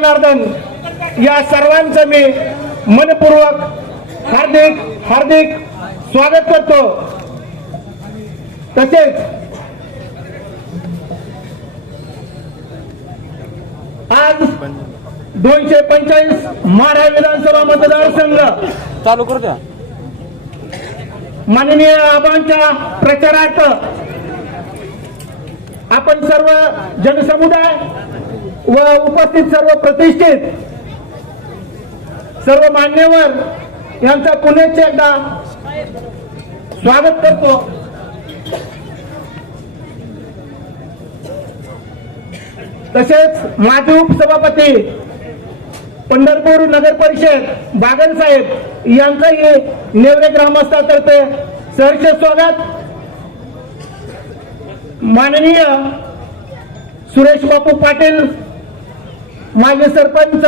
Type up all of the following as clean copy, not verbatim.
जनार्दन या सर्वांचं मी मनपूर्वक हार्दिक हार्दिक स्वागत करतो। तसेच आज 245 माढा विधानसभा मतदारसंघ चालू करू द्या। माननीय आबांच्या प्रचारार्थ आपण सर्व जनसमुदाय व उपस्थित सर्व प्रतिष्ठित सर्व मान्यवर यांचा पुनश्च एकदा स्वागत करतो। तसेच माजी उपसभापती पंढरपूर नगर परिषद बागल साहेब यांचंही नेवरे ग्रामस्थातर्फे सहर्ष स्वागत। माननीय सुरेश बापू पाटील माजी सरपंच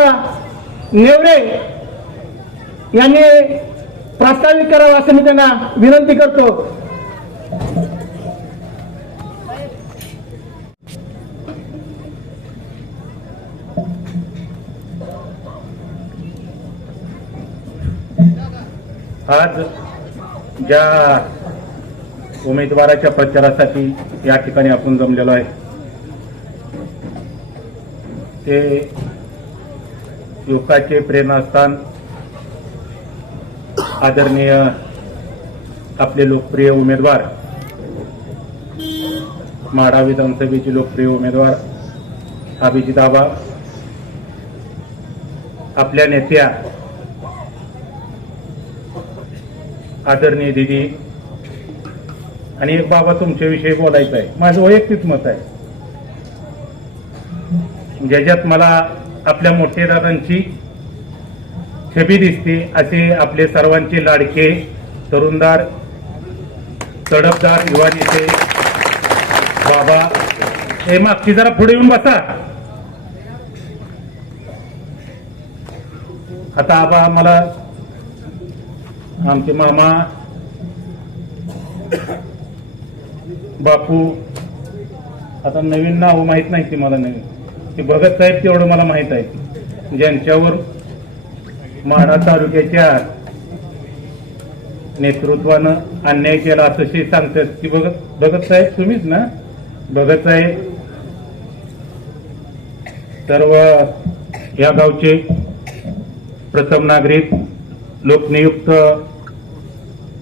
नेवरे यांनी प्रस्तावित करावं असं मी त्यांना विनंती करतो। आज ज्या उमेदवाराच्या प्रचारासाठी या ठिकाणी आपण जमलेलो आहे ते युवकाचे प्रेरणास्थान आदरणीय आपले लोकप्रिय उमेदवार माढा विधानसभेचे लोकप्रिय उमेदवार अभिजित आबा, आपल्या नेत्या आदरणीय दिदी आणि एक बाबा तुमच्याविषयी बोलायचं आहे। माझं वैयक्तिक मत आहे ज्याच्यात मला आपल्या मोठ्या दादांची छबी दिसते असे आपले सर्वांचे लाडके तरुणदार तडफदार युवा नेते बाबा, हे मागची जरा पुढे येऊन बसा। आता आबा मला आमचे मामा बापू, आता नवीन नाव माहित नाही ती मला, नवीन ते भगत साहेब तेवढं मला माहित आहे, ज्यांच्यावर माढा तालुक्याच्या नेतृत्वानं अन्याय केला असं सांगतात की भगत साहेब तुम्हीच ना? भगत साहेब सर्व या गावचे प्रथम नागरिक, लोकनियुक्त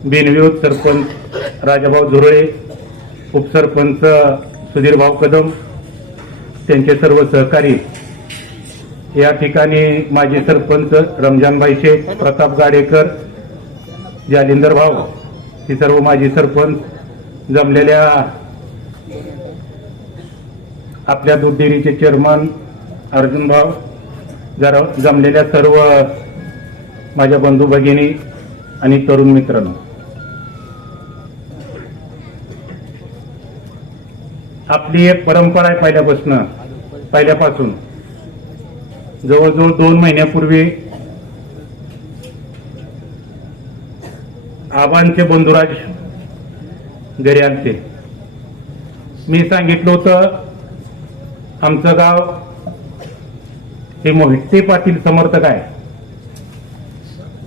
बिनविरोध सरपंच राजाभाऊ झुरळे, उपसरपंच सुधीरभाऊ कदम, त्यांचे सर्व सहकारी, या ठिकाणी माजी सरपंच रमजानभाई शेख, प्रताप गाडेकर, जालिंदर भाऊ, ही सर्व माजी सरपंच, जमलेल्या आपल्या दूध डेअरीचे चेअरमन अर्जुन भाऊ, जमलेल्या सर्व माझ्या बंधू भगिनी आणि तरुण मित्रांनो, आपली एक परंपरा आहे पहिल्यापासून जवळजवळ 2 महिन्यापूर्वी आबांचे बंधुराज घरी आलते। मी सांगितलं होतं आमचं गाव हे मोहिते पाटील समर्थक आहे,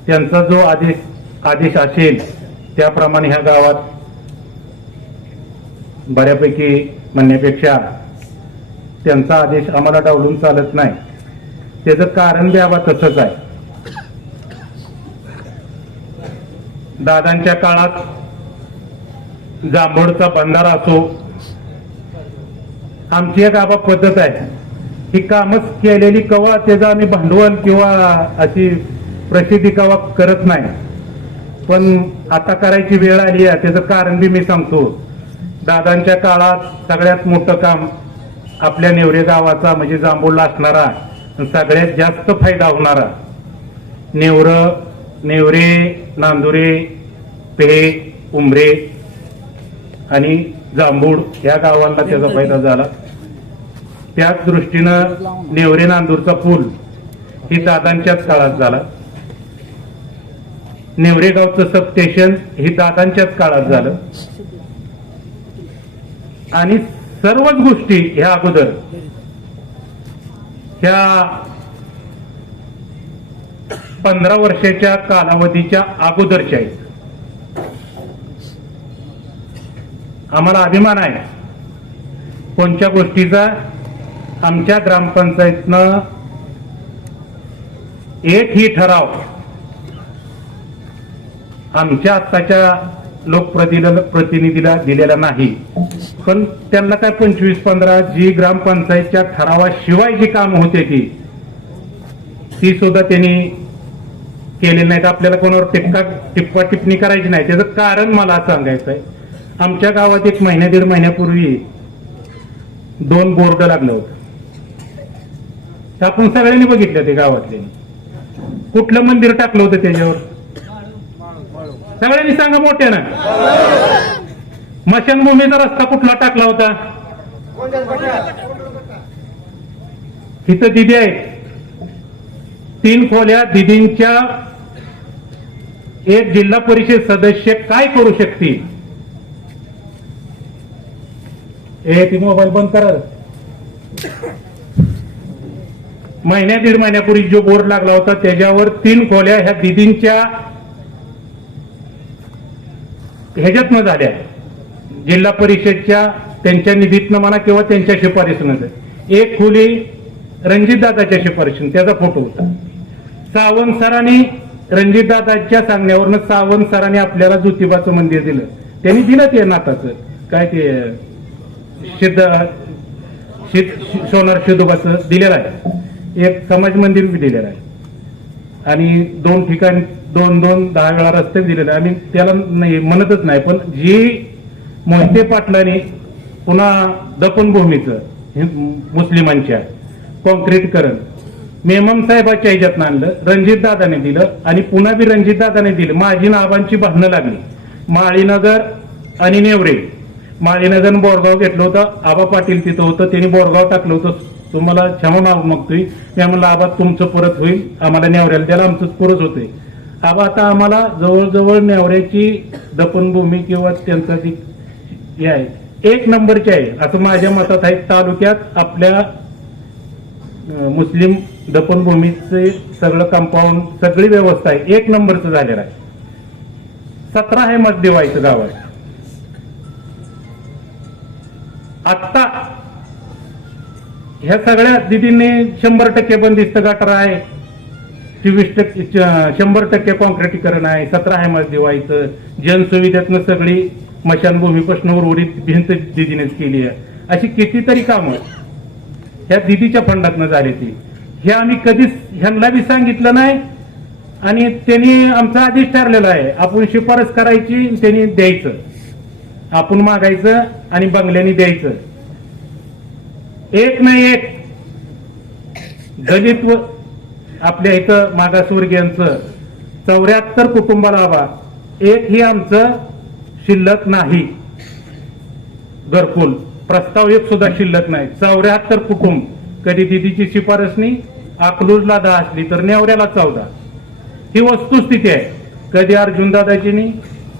त्यांचा जो आदेश असेल त्याप्रमाणे ह्या गावात बऱ्यापैकी म्हणण्यापेक्षा त्यांचा आदेश आम्हाला डावलून चालत नाही। त्याचं कारण बी आबा तसंच आहे। दादांच्या काळात जांभूळचा बंधारा असो, आमची एक आबा पद्धत आहे ही कामच केलेली कवा त्याचं आम्ही भांडवल किंवा अशी प्रसिद्धी कवा करत नाही, पण आता करायची वेळ आली आहे। त्याचं कारण बी मी सांगतो। दादांच्या काळात सगळ्यात मोठं काम आपल्या नेवरे गावाचा म्हणजे जांभूळला असणारा सगळ्यात जास्त फायदा होणारा नेवरे, नांदुरे, पेहे, उमरे आणि जांभूळ या गावांना त्याचा फायदा झाला। त्याच दृष्टीनं नेवरे नांदूरचा पूल ही दादांच्याच काळात झाला। नेवरे गावचं सबस्टेशन ही दादांच्याच काळात झालं आणि सर्वच गोष्टी ह्या अगोदर ह्या 15 वर्षाच्या कालावधीच्या अगोदरच्या आहेत. आम्हाला अभिमान आहे कोणत्या गोष्टीचा. आमच्या ग्रामपंचायतनं एकही ठराव आमच्या आत्ताच्या लोकप्रतिनिधीला दिलेला नाही. पण त्यांना काय 25-15 जी ग्रामपंचायतच्या ठरावाशिवाय जी कामं होते ती सुद्धा त्यांनी केलेली नाहीत. आपल्याला कोणावर टिप्पा टिप्पणी करायची नाही. त्याचं कारण मला सांगायचं आहे. आमच्या गावात 1 महिन्या-1.5 महिन्यापूर्वी 2 बोर्ड लागलं होतं. आपण सगळ्यांनी बघितलं ते गावातले. कुठलं मंदिर टाकलं होतं त्याच्यावर सगळ्यांनी सांगा मोठ्यानं. स्मशानभूमीचा रस्ता कुठला टाकला होता. तिथं दिदी आहेत 3 खोल्या. दिदींच्या एक जिल्हा परिषद सदस्य काय करू शकतील. ती मोबाईल बंद करा. 1.5 महिन्यापूर्वी जो बोर्ड लागला होता त्याच्यावर 3 खोल्या ह्या दिदींच्या ह्याच्यातनं झाल्या. जिल्हा परिषदच्या त्यांच्या निधीतनं म्हणा किंवा त्यांच्या शिफारसीनं. 1 खोली रणजितदादाच्या शिफारशीनं त्याचा फोटो होता. सावंत सरांनी रणजितदादाच्या सांगण्यावरनं सावंत सरांनी आपल्याला ज्योतिबाचं मंदिर दिलं. त्यांनी दिलं ते नाताचं काय ते सोनार शिदोबाचं दिलेलं आहे. एक समाज मंदिर बी दिलेलं आहे आणि 2 ठिकाणी 2-2 10 वेळा रस्ते दिलेले आहे. आम्ही त्याला नाही म्हणतच नाही. पण जी मोहिते पाटलांनी पुन्हा दफनभूमीचं मुस्लिमांच्या कॉन्क्रीटकरण मेमम साहेबाच्या ह्याच्यातनं आणलं. रणजितदादाने दिलं आणि पुन्हा बी रणजितदादाने दिलं. माझी नाबांची भांडणं लागली. माळीनगर आणि नेवरे. माळीनगर बोरगाव घेतलं होतं. आबा पाटील तिथं होतं. त्यांनी बोरगाव टाकलं होतं. तुम्हाला क्षमा मागतोय मी. म्हणलं आबा तुमचं परत होईल. आम्हाला नेवऱ्याला त्याला आमचं पुरच होतंय. आबा आता आम्हाला जवळजवळ नेवऱ्याची दफनभूमी किंवा त्यांचा जी हे आहे 1 नंबरची आहे असं माझ्या मतात आहे. तालुक्यात आपल्या मुस्लिम दफनभूमीचे सगळं कंपाऊंड सगळी व्यवस्था आहे 1 नंबरचं झालेलं आहे. 17 आहे मत देवायचं गाव आहे. आत्ता ह्या सगळ्या दिदींनी 100% बंदिस्त गटार आहे. 24% 100% कॉन्क्रीटीकरण आहे. 17 आहे मत देवायचं. जनसुविधेतनं सगळी स्मशानभूमीपासून उर्वरित भिंत दिदीनेच केली आहे. अशी कितीतरी कामं ह्या दिदीच्या फंडातनं झाली ती. हे आम्ही कधीच ह्यांना बी सांगितलं नाही आणि त्यांनी आमचं आधीच ठरलेलं आहे. आपण शिफारस करायची त्यांनी द्यायचं. आपण मागायचं आणि बंगल्याने द्यायचं. एक नाही एक दलित व आपल्या इथं मागासवर्गीयांचं 74 कुटुंबाला आबा एक ही आमचं शिल्लक नाही. घरकुल प्रस्ताव एक सुद्धा शिल्लक नाही. 74 कुटुंब. कधी दिदीची शिफारस नाही. अकलूजला 10 असली तर नेवऱ्याला 14. ही वस्तुस्थिती आहे. कधी अर्जुन दादाची नाही,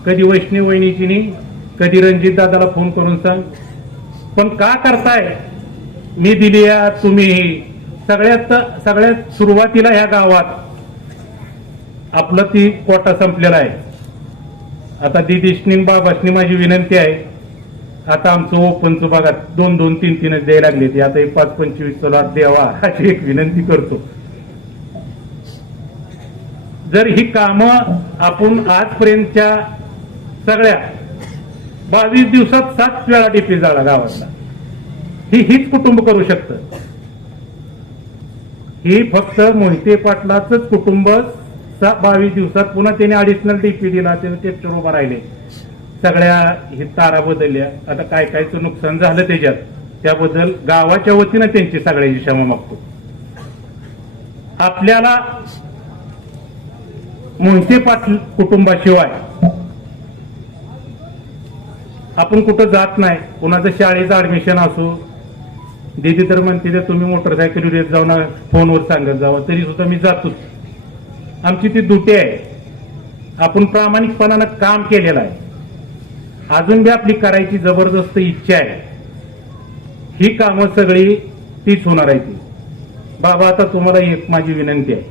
कधी वैष्णवी वहिनीची नाही, कधी रणजित दादाला फोन करून सांग. पण का करताय. मी दिली या तुम्ही सगळ्यात सुरुवातीला ह्या गावात आपलं ती कोटा संपलेला आहे. आता दिदीशनी बाबाशनी माझी विनंती आहे. आता आमचं ओपनचं भागात 2-2, 3-3 द्यायला लागले. ती आता 5-25 लाख द्यावा अशी एक विनंती करतो. जर ही कामं आपण आजपर्यंतच्या सगळ्या 22 दिवसात 7 वेळा डीपी झाला गावातला. हीच कुटुंब करू शकतं. ही फक्त मोहिते पाटलाच कुटुंब 22 दिवसात पुन्हा त्याने ॲडिशनल डीपी दिला. त्याने टेक्चर उभा राहिले. सगळ्या ही तारा बदलल्या. आता काय कायचं नुकसान झालं त्याच्यात. त्याबद्दल गावाच्या वतीनं त्यांची सगळ्याची क्षमा मागतो. आपल्याला मोहिते पाटील कुटुंबाशिवाय आपण कुठं जात नाही. कुणाचं शाळेचं ऍडमिशन असो. दीदी तर म्हणते तुम्ही मोटरसायकलीवर येत जाऊ ना, फोनवर सांगत जावं. तरी सुद्धा मी जातो. आमची ती दुटी आहे. आपण प्रामाणिकपणानं काम केलेलं आहे. अजून बी आपली करायची जबरदस्त इच्छा आहे. ही कामं सगळी तीच होणार आहे ती. बाबा आता तुम्हाला एक माझी विनंती आहे.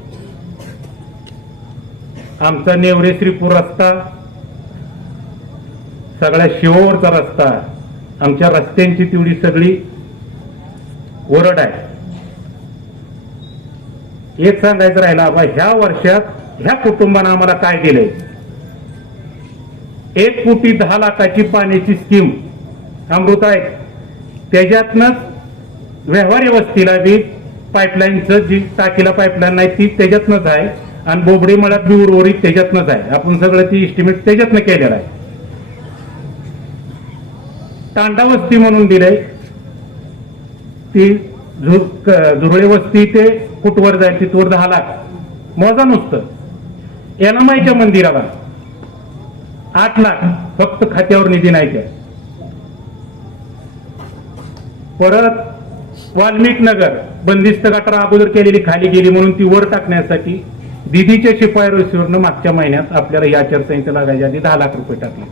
आमचा नेवरे श्रीपूर रस्ता सगळ्या शिववरचा रस्ता, आमच्या रस्त्यांची तेवढी सगळी ओरड आहे. एक सांगायचं राहिलं, आबा ह्या वर्षात ह्या कुटुंबानं आम्हाला काय दिलंय, 1,10,00,000ची पाण्याची स्कीम अमृत आहे, त्याच्यातनंच व्यवहारी वस्तीला बी पाईपलाईनचं जी टाकीला पाईपलाईन नाही ती त्याच्यातनंच आहे, आणि बोबडी मळ्यात बी उर्वरित त्याच्यातनंच आहे. आपण सगळं ती इस्टिमेट त्याच्यातनं केलेलं आहे. तांडा वस्ती म्हणून दिलंय, ती झुरळे वस्ती ते कुटवर जाईल तिथवर 10 लाख मोजा नुसतं. येनामाईच्या मंदिराला 8 लाख फक्त खात्यावर निधी नाही काय. परत वाल्मिक नगर बंदिस्त गटार अगोदर केलेली खाली गेली म्हणून ती वर टाकण्यासाठी दिदीच्या शिपाईवरनं मागच्या महिन्यात आपल्याला ही आचारसंहिता लागायच्या आधी 10 लाख रुपये टाकले.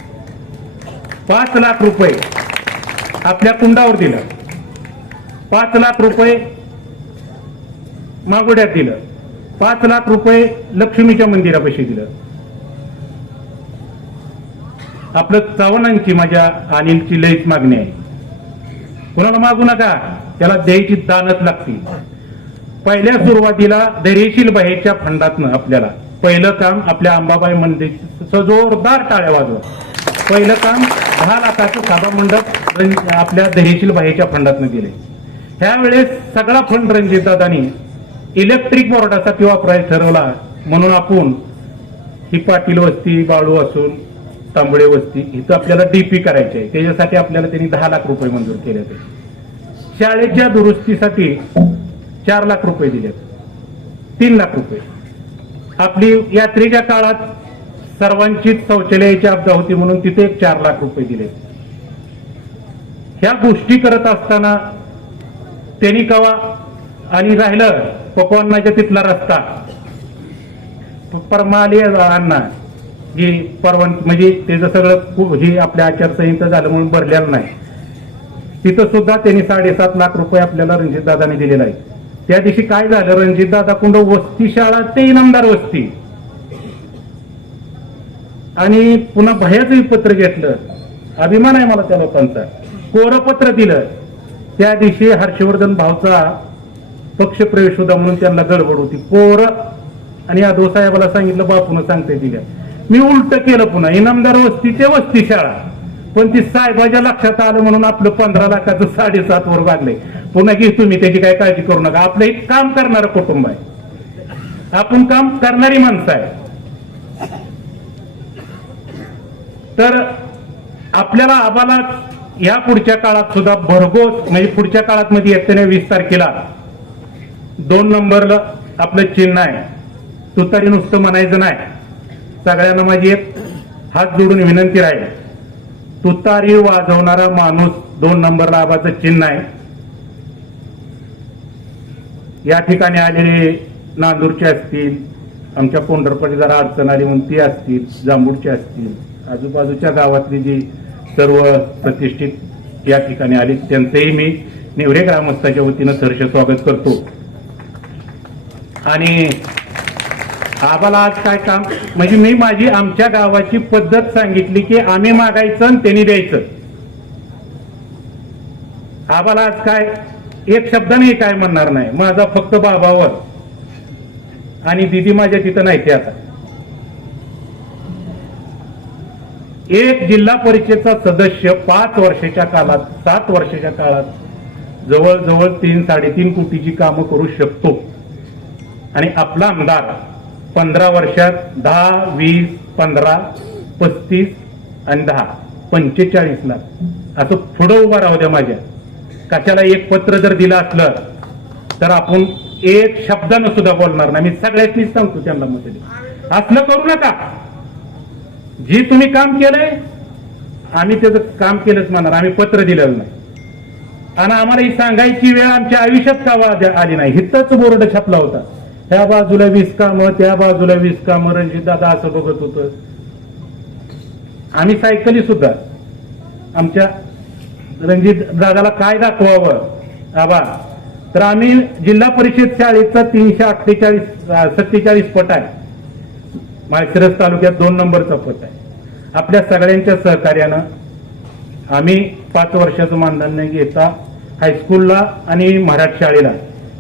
5 लाख रुपये आपल्या कुंडावर दिलं, 5 लाख रुपये मागोड्यात दिलं, 5 लाख रुपये लक्ष्मीच्या मंदिरापाशी दिलं. आपलं चव्हाणांची माझ्या अनिलची लईच मागणी आहे, कुणाला मागू नका, त्याला द्यायची दानच लागतील. पहिल्या सुरुवातीला धैर्यशील बाहेरच्या फंडातनं आपल्याला पहिलं काम आपल्या अंबाबाई मंदिरचं जोरदार टाळ्या वाजवा. पहिलं काम 10 लाखाचं साधा मंडप आपल्या धैर्यशील बाहेरच्या फंडातनं दिले. त्यावेळेस सगळा फंड रणजितदादांनी इलेक्ट्रिक बोर्डासाठी वापरायला ठरवला म्हणून आपण ही पाटील वस्ती, बाळू असून तांबळे वस्ती इथं आपल्याला डीपी करायची आहे, त्याच्यासाठी आपल्याला त्यांनी 10 लाख रुपये मंजूर केले होते. शाळेच्या दुरुस्तीसाठी 4 लाख रुपये दिलेत, 3 लाख रुपये. आपली यात्रेच्या काळात सर्वांचीच शौचालयाची आपदा होती म्हणून तिथे 4 लाख रुपये दिले. ह्या गोष्टी करत असताना त्यांनी कवा आणि राहिलं पकवानाच्या तिथला रस्ता परमाले अण्णा ही परवानगी म्हणजे त्याचं सगळं हे आपल्या आचारसंहिता झालं म्हणून भरलेलं नाही, तिथं सुद्धा त्यांनी 7.5 लाख रुपये आपल्याला रणजितदादांनी दिलेला आहे. त्या दिवशी काय झालं, रणजितदादा कुंड वस्ती शाळा ते इनामदार वस्ती आणि पुन्हा भयाचं पत्र घेतलं, अभिमान आहे मला त्या लोकांचा. कोरपत्र दिलं, त्या दिवशी हर्षवर्धन भाऊचा पक्ष प्रवेश होता म्हणून त्यांना गडबड होती. कोर आणि यादव साहेबाला सांगितलं बापून सांगते दिल्या, मी उलट केलं, पुन्हा इनामदार वस्ती ते वस्ती शाळा, पण ती साहेबाच्या लक्षात आलं म्हणून आपलं 15 लाखाचं 7.5 वर काढलंय. पुन्हा की तुम्ही त्याची काही काळजी करू नका, आपलं एक काम करणारं कुटुंब आहे, आपण काम करणारी माणसं आहे. तर आपल्याला आम्हाला या पुढच्या काळात सुद्धा भरघोस म्हणजे पुढच्या काळात मध्ये येत्या 20 तारखेला 2 नंबरला आपलं चिन्ह आहे. तुतारी नुसतं म्हणायचं नाही, सगळ्यांना माझी एक हात जोडून विनंती राहील, तुतारी वाजवणारा माणूस 2 नंबरला आबाचं चिन्ह आहे. या ठिकाणी आलेले नांदूरचे असतील, आमच्या पोंढरपडी जरा अडचण आली म्हणून ती असतील, जांभूळचे असतील, आजूबाजूच्या गावातली जी सर्व प्रतिष्ठित या ठिकाणी आली त्यांचंही मी नेवरे ग्रामस्थाच्या वतीनं सहर्ष स्वागत करतो. आणि आम्हाला आज काय काम म्हणजे मी माझी आमच्या गावाची पद्धत सांगितली की आम्ही मागायचं आणि त्यांनी द्यायचं. आम्हाला आज काय एक शब्दाने काय म्हणणार नाही, माझा फक्त बाबावर आणि दिदी माझ्या तिथं नाही ते. आता एक जिल्हा परिषदचा सदस्य 5 वर्षाच्या काळात 7 वर्षाच्या काळात जवळजवळ 3-3.5 कोटीची कामं करू शकतो आणि आपला आमदार 15 वर्षात 10, 20, 15, 35 आणि 10 45 लाख असं पुढं उभा राहू द्या. माझ्या कशाला एक पत्र जर दिलं असलं तर आपण एक शब्दानं सुद्धा बोलणार नाही. मी सगळ्यांनीच सांगतो त्यांना मध्ये असलं करू नका. जी तुम्ही काम केलंय आम्ही त्याचं काम केलंच म्हणणार, आम्ही पत्र दिलेलं नाही. आणि आम्हाला ही सांगायची वेळ आमच्या आयुष्यात का आली नाही. हिथंच बोर्ड छापला होता, त्या बाजूला 20 कामं, त्या बाजूला 20 कामं. रणजितदादा असं बघत होतं. आम्ही सायकली सुद्धा आमच्या रणजित दादाला काय दाखवावं आबा, तर आम्ही जिल्हा परिषद शाळेचा 347 पट आहे. माळशिरस तालुक्यात 2 नंबरचा पत आहे. आपल्या सगळ्यांच्या सहकार्यानं आम्ही 5 वर्षाचं मानधन न घेता हायस्कूलला आणि मराठी शाळेला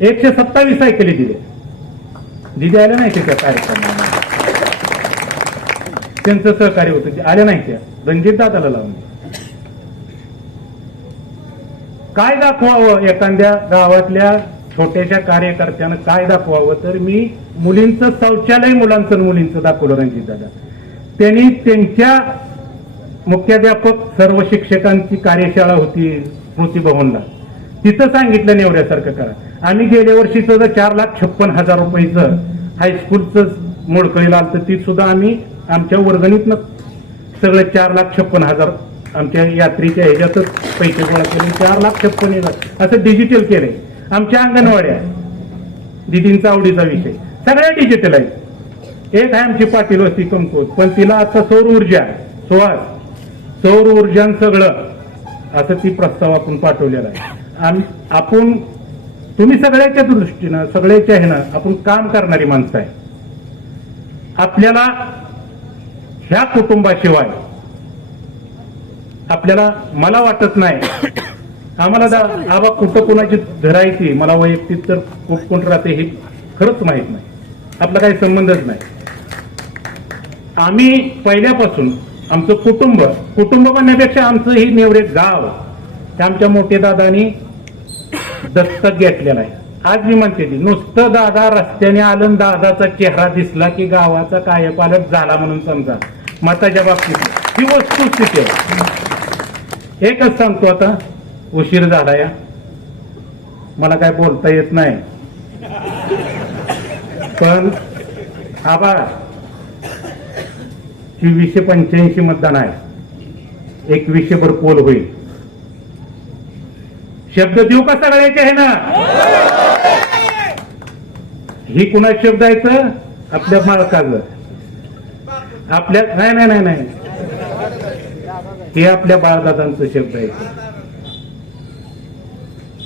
127 सायकली दिली आल्या नाही त्या कार्यक्रमाला. त्यांचं सहकार्य होतं ते आल्या नाही त्या रणजित दादाला लावून. काय दाखवावं एखाद्या गावातल्या छोट्याशा कार्यकर्त्यानं काय दाखवावं, तर मी मुलींचं शौचालय मुलांचं आणि मुलींचं दाखवलं रणजित दादा. त्यांनी त्यांच्या मुख्याध्यापक सर्व शिक्षकांची कार्यशाळा होती स्मृती भवनला, तिथं सांगितलं नेवऱ्यासारखं करा. आम्ही गेल्या वर्षीचं 4,56,000 रुपयाचं हायस्कूलचं मोडकळीला आलं, ती सुद्धा आम्ही आमच्या वर्गणीतनं सगळं 4,56,000 आमच्या यात्रेच्या ह्याच्यातच पैसे गोळा केले. 4,56,000 असं डिजिटल केलंय. आमच्या अंगणवाड्या दिदींचा आवडीचा विषय सगळ्या डिजिटल आहेत. एक आहे आमची पाटील वस्ती कमकुवत, पण तिला आता सौर ऊर्जा सौर ऊर्जा सगळं असं ती प्रस्ताव आपण पाठवलेला आहे. आपण तुम्ही सगळ्याच्या दृष्टीनं सगळ्याच्या ह्यानं आपण काम करणारी माणसं आहे. आपल्याला ह्या कुटुंबाशिवाय आपल्याला मला वाटत नाही आम्हाला आबा कुठं कोणाची धरायची मला वैयक्तिक तर कोण राहते हे खरंच माहित नाही. आपला काही संबंधच नाही. आम्ही पहिल्यापासून आमचं कुटुंब म्हणण्यापेक्षा आमचं ही नेवरे गाव हे आमच्या मोठे दादानी दत्तक घेतलेला आहे. आज मी म्हणते ती नुसतं दादा रस्त्याने आलं दादाचा चेहरा दिसला की गावाचा कायपालट झाला म्हणून समजा. मताच्या बाबतीत ही वस्तुस्थिती आहे. एकच सांगतो, आता उशीर झाला या मला काय बोलता येत नाही, पण आबा 285 मतदान आहे. 2100 भर पोल होईल. शब्द देऊ का सगळ्याचे आहे ना? ही कुणा शब्द आहे? आपल्या मालकाचं. आपल्या नाही हे आपल्या बाळदादांचं शब्द आहे.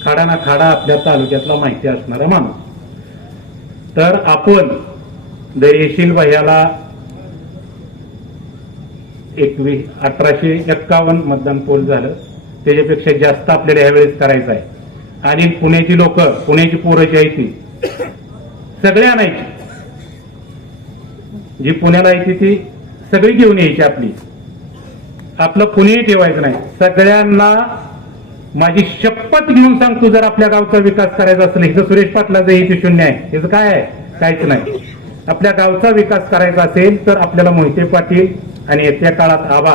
खाडा ना खाडा आपल्या तालुक्यातला माहिती असणारा माणूस. तर आपण दयेशील भैयाला 1851 मतदान पोल झालं. त्याच्यापेक्षा जास्त आपल्याला ह्यावेळेस करायचं आहे. आणि पुण्याची लोक पुण्याची पोरं जी आहे ती सगळी आणायची. जी पुण्याला यायची ती सगळी घेऊन यायची. आपलं पुणे ठेवायचं नाही. सगळ्यांना माझी शपथ घेऊन सांगतो, जर आपल्या गावचा विकास करायचा असेल, इथं सुरेश पाटलाचं इथे शून्य आहे, याचं काय आहे? काहीच नाही. आपल्या गावचा विकास करायचा असेल तर आपल्याला मोहिते पाटील आणि येत्या काळात आबा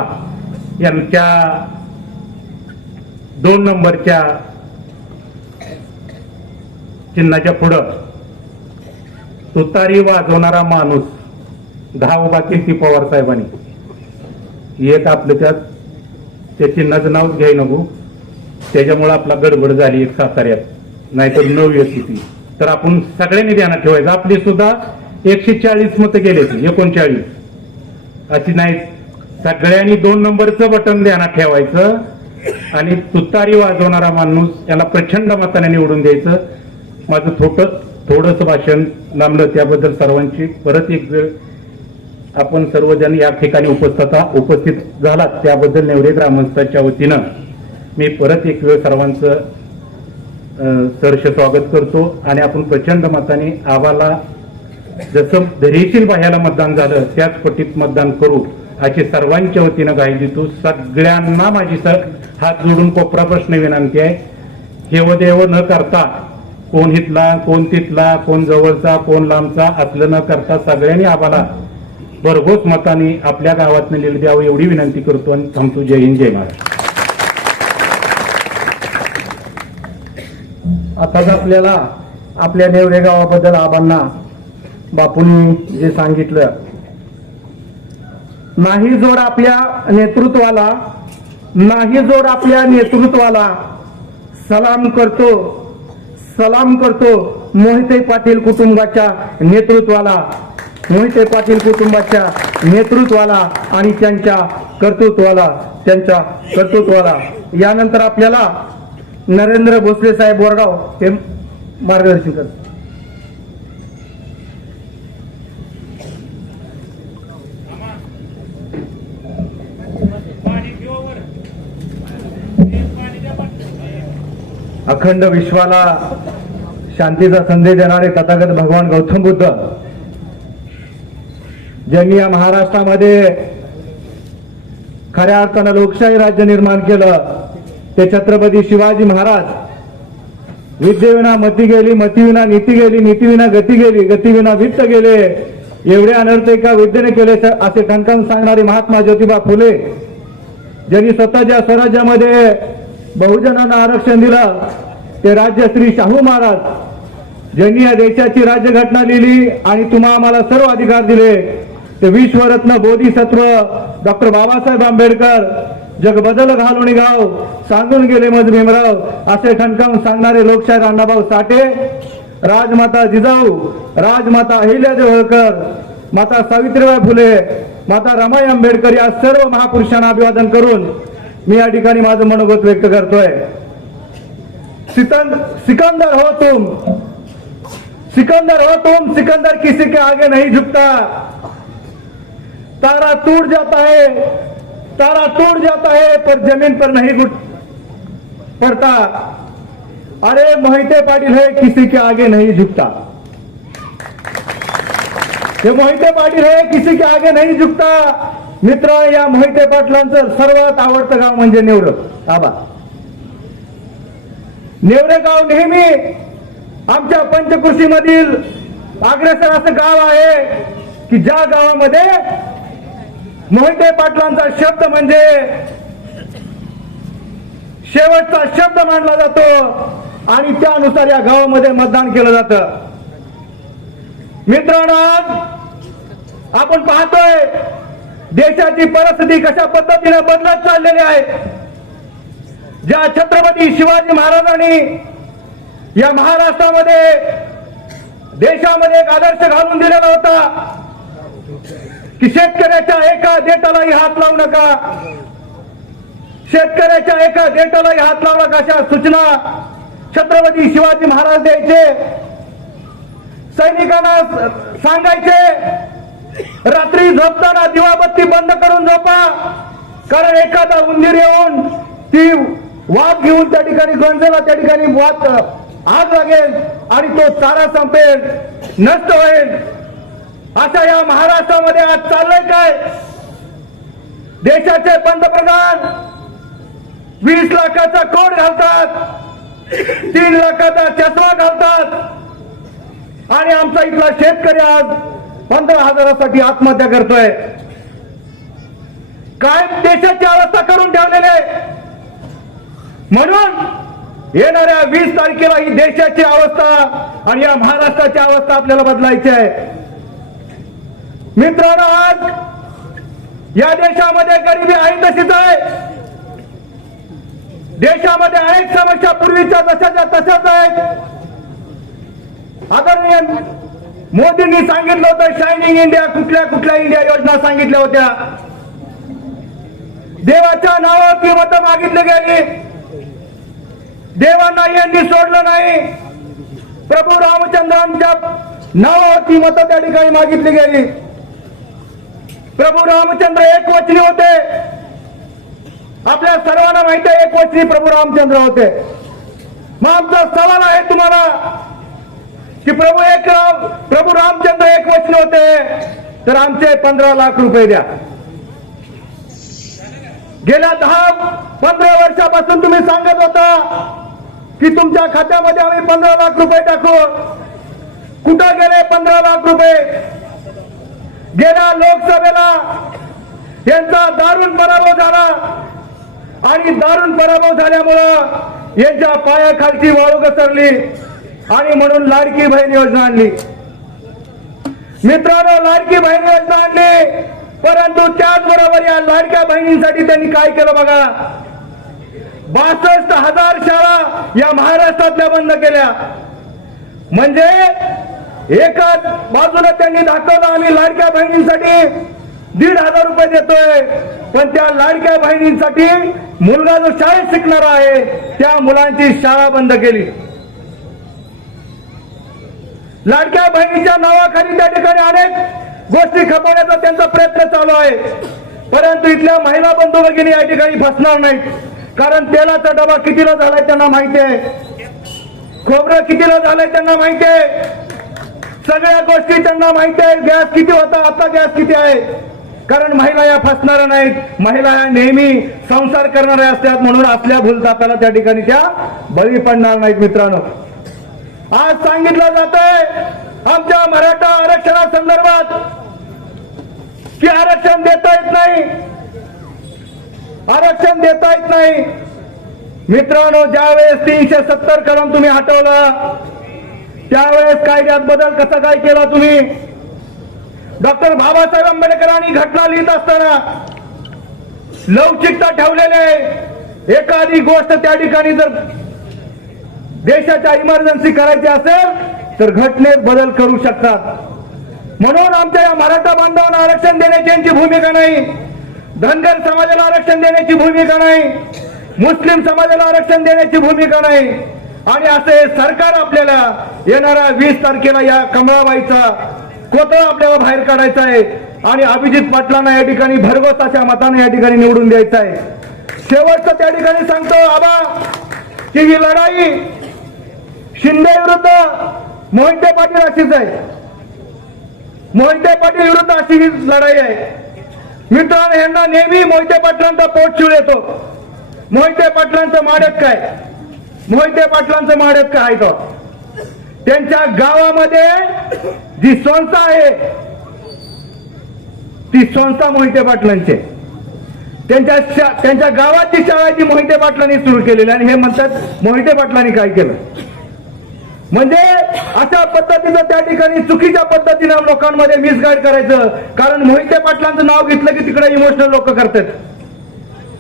यांच्या 2 नंबरच्या चिन्हाच्या पुढं तुतारी वाजवणारा माणूस 10 उभा केली ती पवार साहेबांनी. एक आपलं त्या चिन्हाचं नाव घ्याय नको, त्याच्यामुळे आपला गडबड झाली एक साताऱ्यात, नाहीतर 9 येत ती. तर आपण सगळ्यांनी ध्यानात ठेवायचं. आपली सुद्धा 140 मतं गेले, 39 अशी नाही. सगळ्यांनी 2 नंबरचं बटन ध्यानात ठेवायचं आणि तुतारी वाजवणारा माणूस याला प्रचंड मताने निवडून द्यायचं. माझं थोडंसं भाषण लांबलं, त्याबद्दल सर्वांची परत एक वेळ आपण सर्वजण या ठिकाणी उपस्थित झालात त्याबद्दल नेवरे ग्रामस्थांच्या वतीनं मी परत एक वेळ सर्वांचं सहर्ष स्वागत करतो. आणि आपण प्रचंड मताने आबाला जसं धैर्यशील बाह्याला मतदान झालं त्याच पटीत मतदान करू अशी सर्वांच्या वतीनं ग्वाही देतो. सगळ्यांना माझी हात जोडून कोपरा प्रश्न विनंती आहे. हेवदेव न करता कोण हितला कोण तिथला कोण जवळचा कोण लांबचा असलं न करता सगळ्यांनी आबाला भरघोस मताने आपल्या गावातनं निल द्यावं एवढी विनंती करतो आणि थांबतो. जय हिंद, जय महाराष्ट्र. आताच आपल्याला आपल्या नेवरे गावाबद्दल आबांना बापूंनी जे सांगितलं, नाही जोड आपल्या नेतृत्वाला, नाही जोड आपल्या नेतृत्वाला, सलाम करतो मोहिते पाटील कुटुंबाच्या नेतृत्वाला, मोहिते पाटील कुटुंबाच्या नेतृत्वाला आणि त्यांच्या कर्तृत्वाला. यानंतर आपल्याला नरेंद्र भोसले साहेब बोरगाव हे मार्गदर्शन करतात. अखंड विश्वाला शांतीचा संदेश देणारे तथागत भगवान गौतम बुद्ध ज्यांनी या महाराष्ट्रामध्ये खऱ्या अर्थानं लोकशाही राज्य निर्माण केलं ते छत्रपती शिवाजी महाराज विद्येविना मती गेली, मतीविना नीती गेली, नीतीविना गती गेली, गतीविना वित्त गेले, एवढे अनर्थ एका विद्येने केले असे ठणकावून सांगणारे महात्मा ज्योतिबा फुले ज्यांनी स्वतःच्या स्वराज्यामध्ये बहुजनांना आरक्षण दिलं ते राज्य श्री शाहू महाराज ज्यांनी या देशाची राज्यघटना लिहिली आणि तुम्हा आम्हाला सर्व अधिकार दिले ते विश्वरत्न बोधिसत्व डॉक्टर बाबासाहेब आंबेडकर जग बदल घालून गाव सांगून गेले मज भीमराव असे ठणकावून सांगणारे लोकशाहीर अण्णाभाऊ साठे, राजमाता जिजाऊ, राजमाता अहिल्यादेवी होळकर, माता सावित्रीबाई फुले, माता रमाई आंबेडकर या सर्व महापुरुषांना अभिवादन करून मी या ठिकाणी माझं मनोगत व्यक्त करतोय. सिकंदर हो तुम, सिकंदर हो तुम, सिकंदर किसी के आगे नहीं झुकता. तारा टूट जाता है, तारा टूट जाता है पर जमीन पर नहीं घुट पड़ता. अरे मोहिते पाटील है किसी के आगे नहीं झुकता. हे मोहिते पाटील है किसी के आगे नहीं झुकता. मित्र, या मोहिते पाटलांचं सर्वात आवडतं गाव म्हणजे नेवरे. आबा, नेवरे गाव नेहमी आमच्या पंचकृषीमधील अग्रेसर असं गाव आहे की ज्या गावामध्ये मोहिते पाटलांचा शब्द म्हणजे शेवटचा शब्द मानला जातो आणि त्यानुसार या गावामध्ये मतदान केलं जातं. मित्रांनो, आज आपण पाहतोय देशाची परिस्थिती कशा पद्धतीने बदलत चाललेली आहे. ज्या छत्रपती शिवाजी महाराजांनी या महाराष्ट्रामध्ये देशामध्ये एक आदर्श घालून दिलेला होता की शेतकऱ्याच्या एका देठालाही हात लावू नका, शेतकऱ्याच्या एका देठालाही हात लावू नका अशा सूचना छत्रपती शिवाजी महाराज द्यायचे. सैनिकांना सांगायचे रात्री झोपताना दिवाबत्ती बंद करून झोपा, कारण एखादा उंदीर येऊन ती वाघ घेऊन त्या ठिकाणी गंजेला त्या ठिकाणी वाघ आग लागेल आणि तो चारा संपेल, नष्ट होईल. अशा या महाराष्ट्रामध्ये आज चाललंय काय? देशाचे पंतप्रधान 20 लाखाचा कोट घालतात, 3 लाखाचा चष्मा घालतात आणि आमचा इथला शेतकरी आज 15,000साठी आत्महत्या करतोय. काय देशाची अवस्था करून ठेवलेले. म्हणून येणाऱ्या 20 तारखेला ही देशाची अवस्था आणि या महाराष्ट्राची अवस्था आपल्याला बदलायची आहे. मित्रांनो, आज या देशामध्ये गरिबी आहे तशीच आहे. देशामध्ये अनेक समस्या पूर्वीच्या तशाच्या तशाच आहेत. आदरणीय मोदींनी सांगितलं होतं शायनिंग इंडिया, कुठल्या कुठल्या इंडिया योजना सांगितल्या होत्या. देवाच्या नावावरती मतं मागितली गेली, देवांना यांनी सोडलं नाही. प्रभू रामचंद्रांच्या नावावरती मतं त्या ठिकाणी मागितली गेली. प्रभू रामचंद्र एकवचनी होते. आपल्या सर्वांना माहिती आहे एकवचनी प्रभू रामचंद्र होते. मग आमचा सवाल आहे तुम्हाला की प्रभू रामचंद्र एकवचनी होते तर आमचे 15 लाख रुपये द्या. गेल्या 10-15 वर्षापासून तुम्ही सांगत होता की तुमच्या खात्यामध्ये आम्ही 15 लाख रुपये टाकू. कुठं गेले 15 लाख रुपये? गेल्या लोकसभेला यांचा दारुण पराभव झाला आणि दारुण पराभव झाल्यामुळं यांच्या पायाखालची वाळू घसरली आणि म्हणून लाडकी बहीण योजना आणली. मित्रांनो, लाडकी बहीण योजना आणली, परंतु त्याचबरोबर या लाडक्या बहिणींसाठी त्यांनी काय केलं बघा. 62,000 शाळा या महाराष्ट्रातल्या बंद केल्या. म्हणजे एका बाजूला त्यांनी दाखवलं आम्ही लाडक्या बहिणींसाठी 1,500 रुपये देतोय, पण त्या लाडक्या बहिणींसाठी मुलगा जो शाळेत शिकणार आहे त्या मुलांची शाळा बंद केली. लाडक्या बहिणीच्या नावाखाली त्या ठिकाणी अनेक गोष्टी खपवण्याचा त्यांचा प्रयत्न चालू आहे, परंतु इथल्या महिला बंधू भगिनी या ठिकाणी फसणार नाहीत, कारण तेलाचा डबा कितीला झालाय त्यांना माहिती आहे. खोबरं कितीला झालंय त्यांना माहिती आहे, सगळ्या गोष्टी त्यांना माहिती आहे. गॅस किती होता, आता गॅस किती आहे. कारण महिला या फसणाऱ्या नाहीत, महिला या नेहमी संसार करणाऱ्या असतात, म्हणून असल्या भूलथापाला त्या ठिकाणी त्या बळी पडणार नाहीत. मित्रांनो, आज सांगितलं जात आहे आमच्या मराठा आरक्षणासंदर्भात की आरक्षण देता येत नाही, आरक्षण देता येत नाही. मित्रांनो, ज्यावेळेस 370 कलम तुम्ही हटवलं त्यावेळेस कायद्यात बदल कसा काय केला तुम्ही? डॉक्टर बाबासाहेब आंबेडकरांनी घटना लिहित असताना लवचिकता ठेवलेली आहे. एखादी गोष्ट त्या ठिकाणी जर देशाच्या इमर्जन्सी करायची असेल तर घटनेत बदल करू शकतात. म्हणून आमच्या या मराठा बांधवांना आरक्षण देण्याची यांची भूमिका नाही, धनगर समाजाला आरक्षण देण्याची भूमिका नाही, मुस्लिम समाजाला आरक्षण देण्याची भूमिका नाही. आणि असे सरकार आपल्याला येणाऱ्या 20 तारखेला या कमळाबाईचा कोतळ आपल्याला बाहेर काढायचा आहे आणि अभिजित पाटलांना या ठिकाणी भरघोस अशा मताने या ठिकाणी निवडून द्यायचं आहे. शेवटचं त्या ठिकाणी सांगतो आबा की ही लढाई शिंदे विरुद्ध मोहिते पाटील अशीच आहे, मोहिते पाटील विरुद्ध अशी ही लढाई आहे. मित्रांनो, यांना नेहमी मोहिते पाटलांचा पोटशिळ येतो. मोहिते पाटलांचं माडक काय, मोहिते पाटलांचं माडक काय तो त्यांच्या गावामध्ये जी संस्था आहे ती संस्था मोहिते पाटलांची, त्यांच्या गावाची शाळा जी मोहिते पाटलांनी सुरू केलेली आणि हे म्हणतात मोहिते पाटलांनी काय केलं. म्हणजे अशा पद्धतीचं त्या ठिकाणी चुकीच्या पद्धतीनं लोकांमध्ये मिसगाईड करायचं. कारण मोहिते पाटलांचं नाव घेतलं की तिकडे इमोशनल लोक करतात.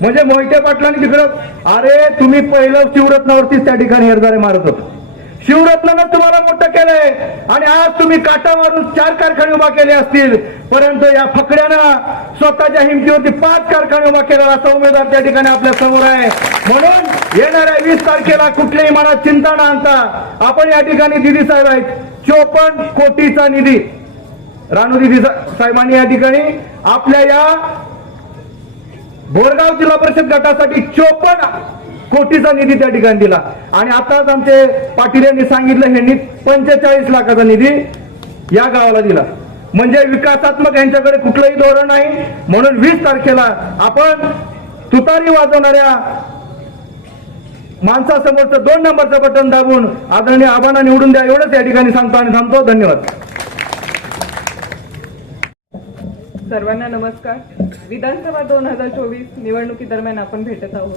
म्हणजे मोहिते पाटलांनी तिकडं, अरे तुम्ही पहिलं शिवरत्नावरतीच त्या ठिकाणी हेरदारे मारत होतो, शिवरत्नानं तुम्हाला मोठं केलंय आणि आज तुम्ही काटा मारून 4 कारखाने उभा केले असतील, परंतु या फकड्यानं स्वतःच्या हिमतीवरती 5 कारखाने उभा केला असा उमेदवार त्या ठिकाणी आपल्या समोर आहे. म्हणून येणाऱ्या 20 तारखेला कुठल्याही मनात चिंता न आणता आपण या ठिकाणी दिदी साहेब आहेत, 54 कोटीचा निधी रानू दिदी साहेबांनी या ठिकाणी आपल्या या बोरगाव जिल्हा परिषद गटासाठी 54 कोटीचा निधी त्या ठिकाणी दिला. आणि आताच आमचे पाटील यांनी सांगितलं ह्यांनी 45 लाखाचा निधी या गावाला दिला. म्हणजे विकासात्मक यांच्याकडे कुठलंही धोरण नाही. म्हणून 20 तारखेला आपण तुतारी वाजवणाऱ्या माणसासमोरचं 2 नंबरचं बटन दाबून आदरणीय आबांना निवडून द्या, एवढंच या ठिकाणी सांगतो आणि थांबतो. धन्यवाद. सर्वांना नमस्कार. विधानसभा 2024 निवडणुकीदरम्यान आपण भेटत आहोत.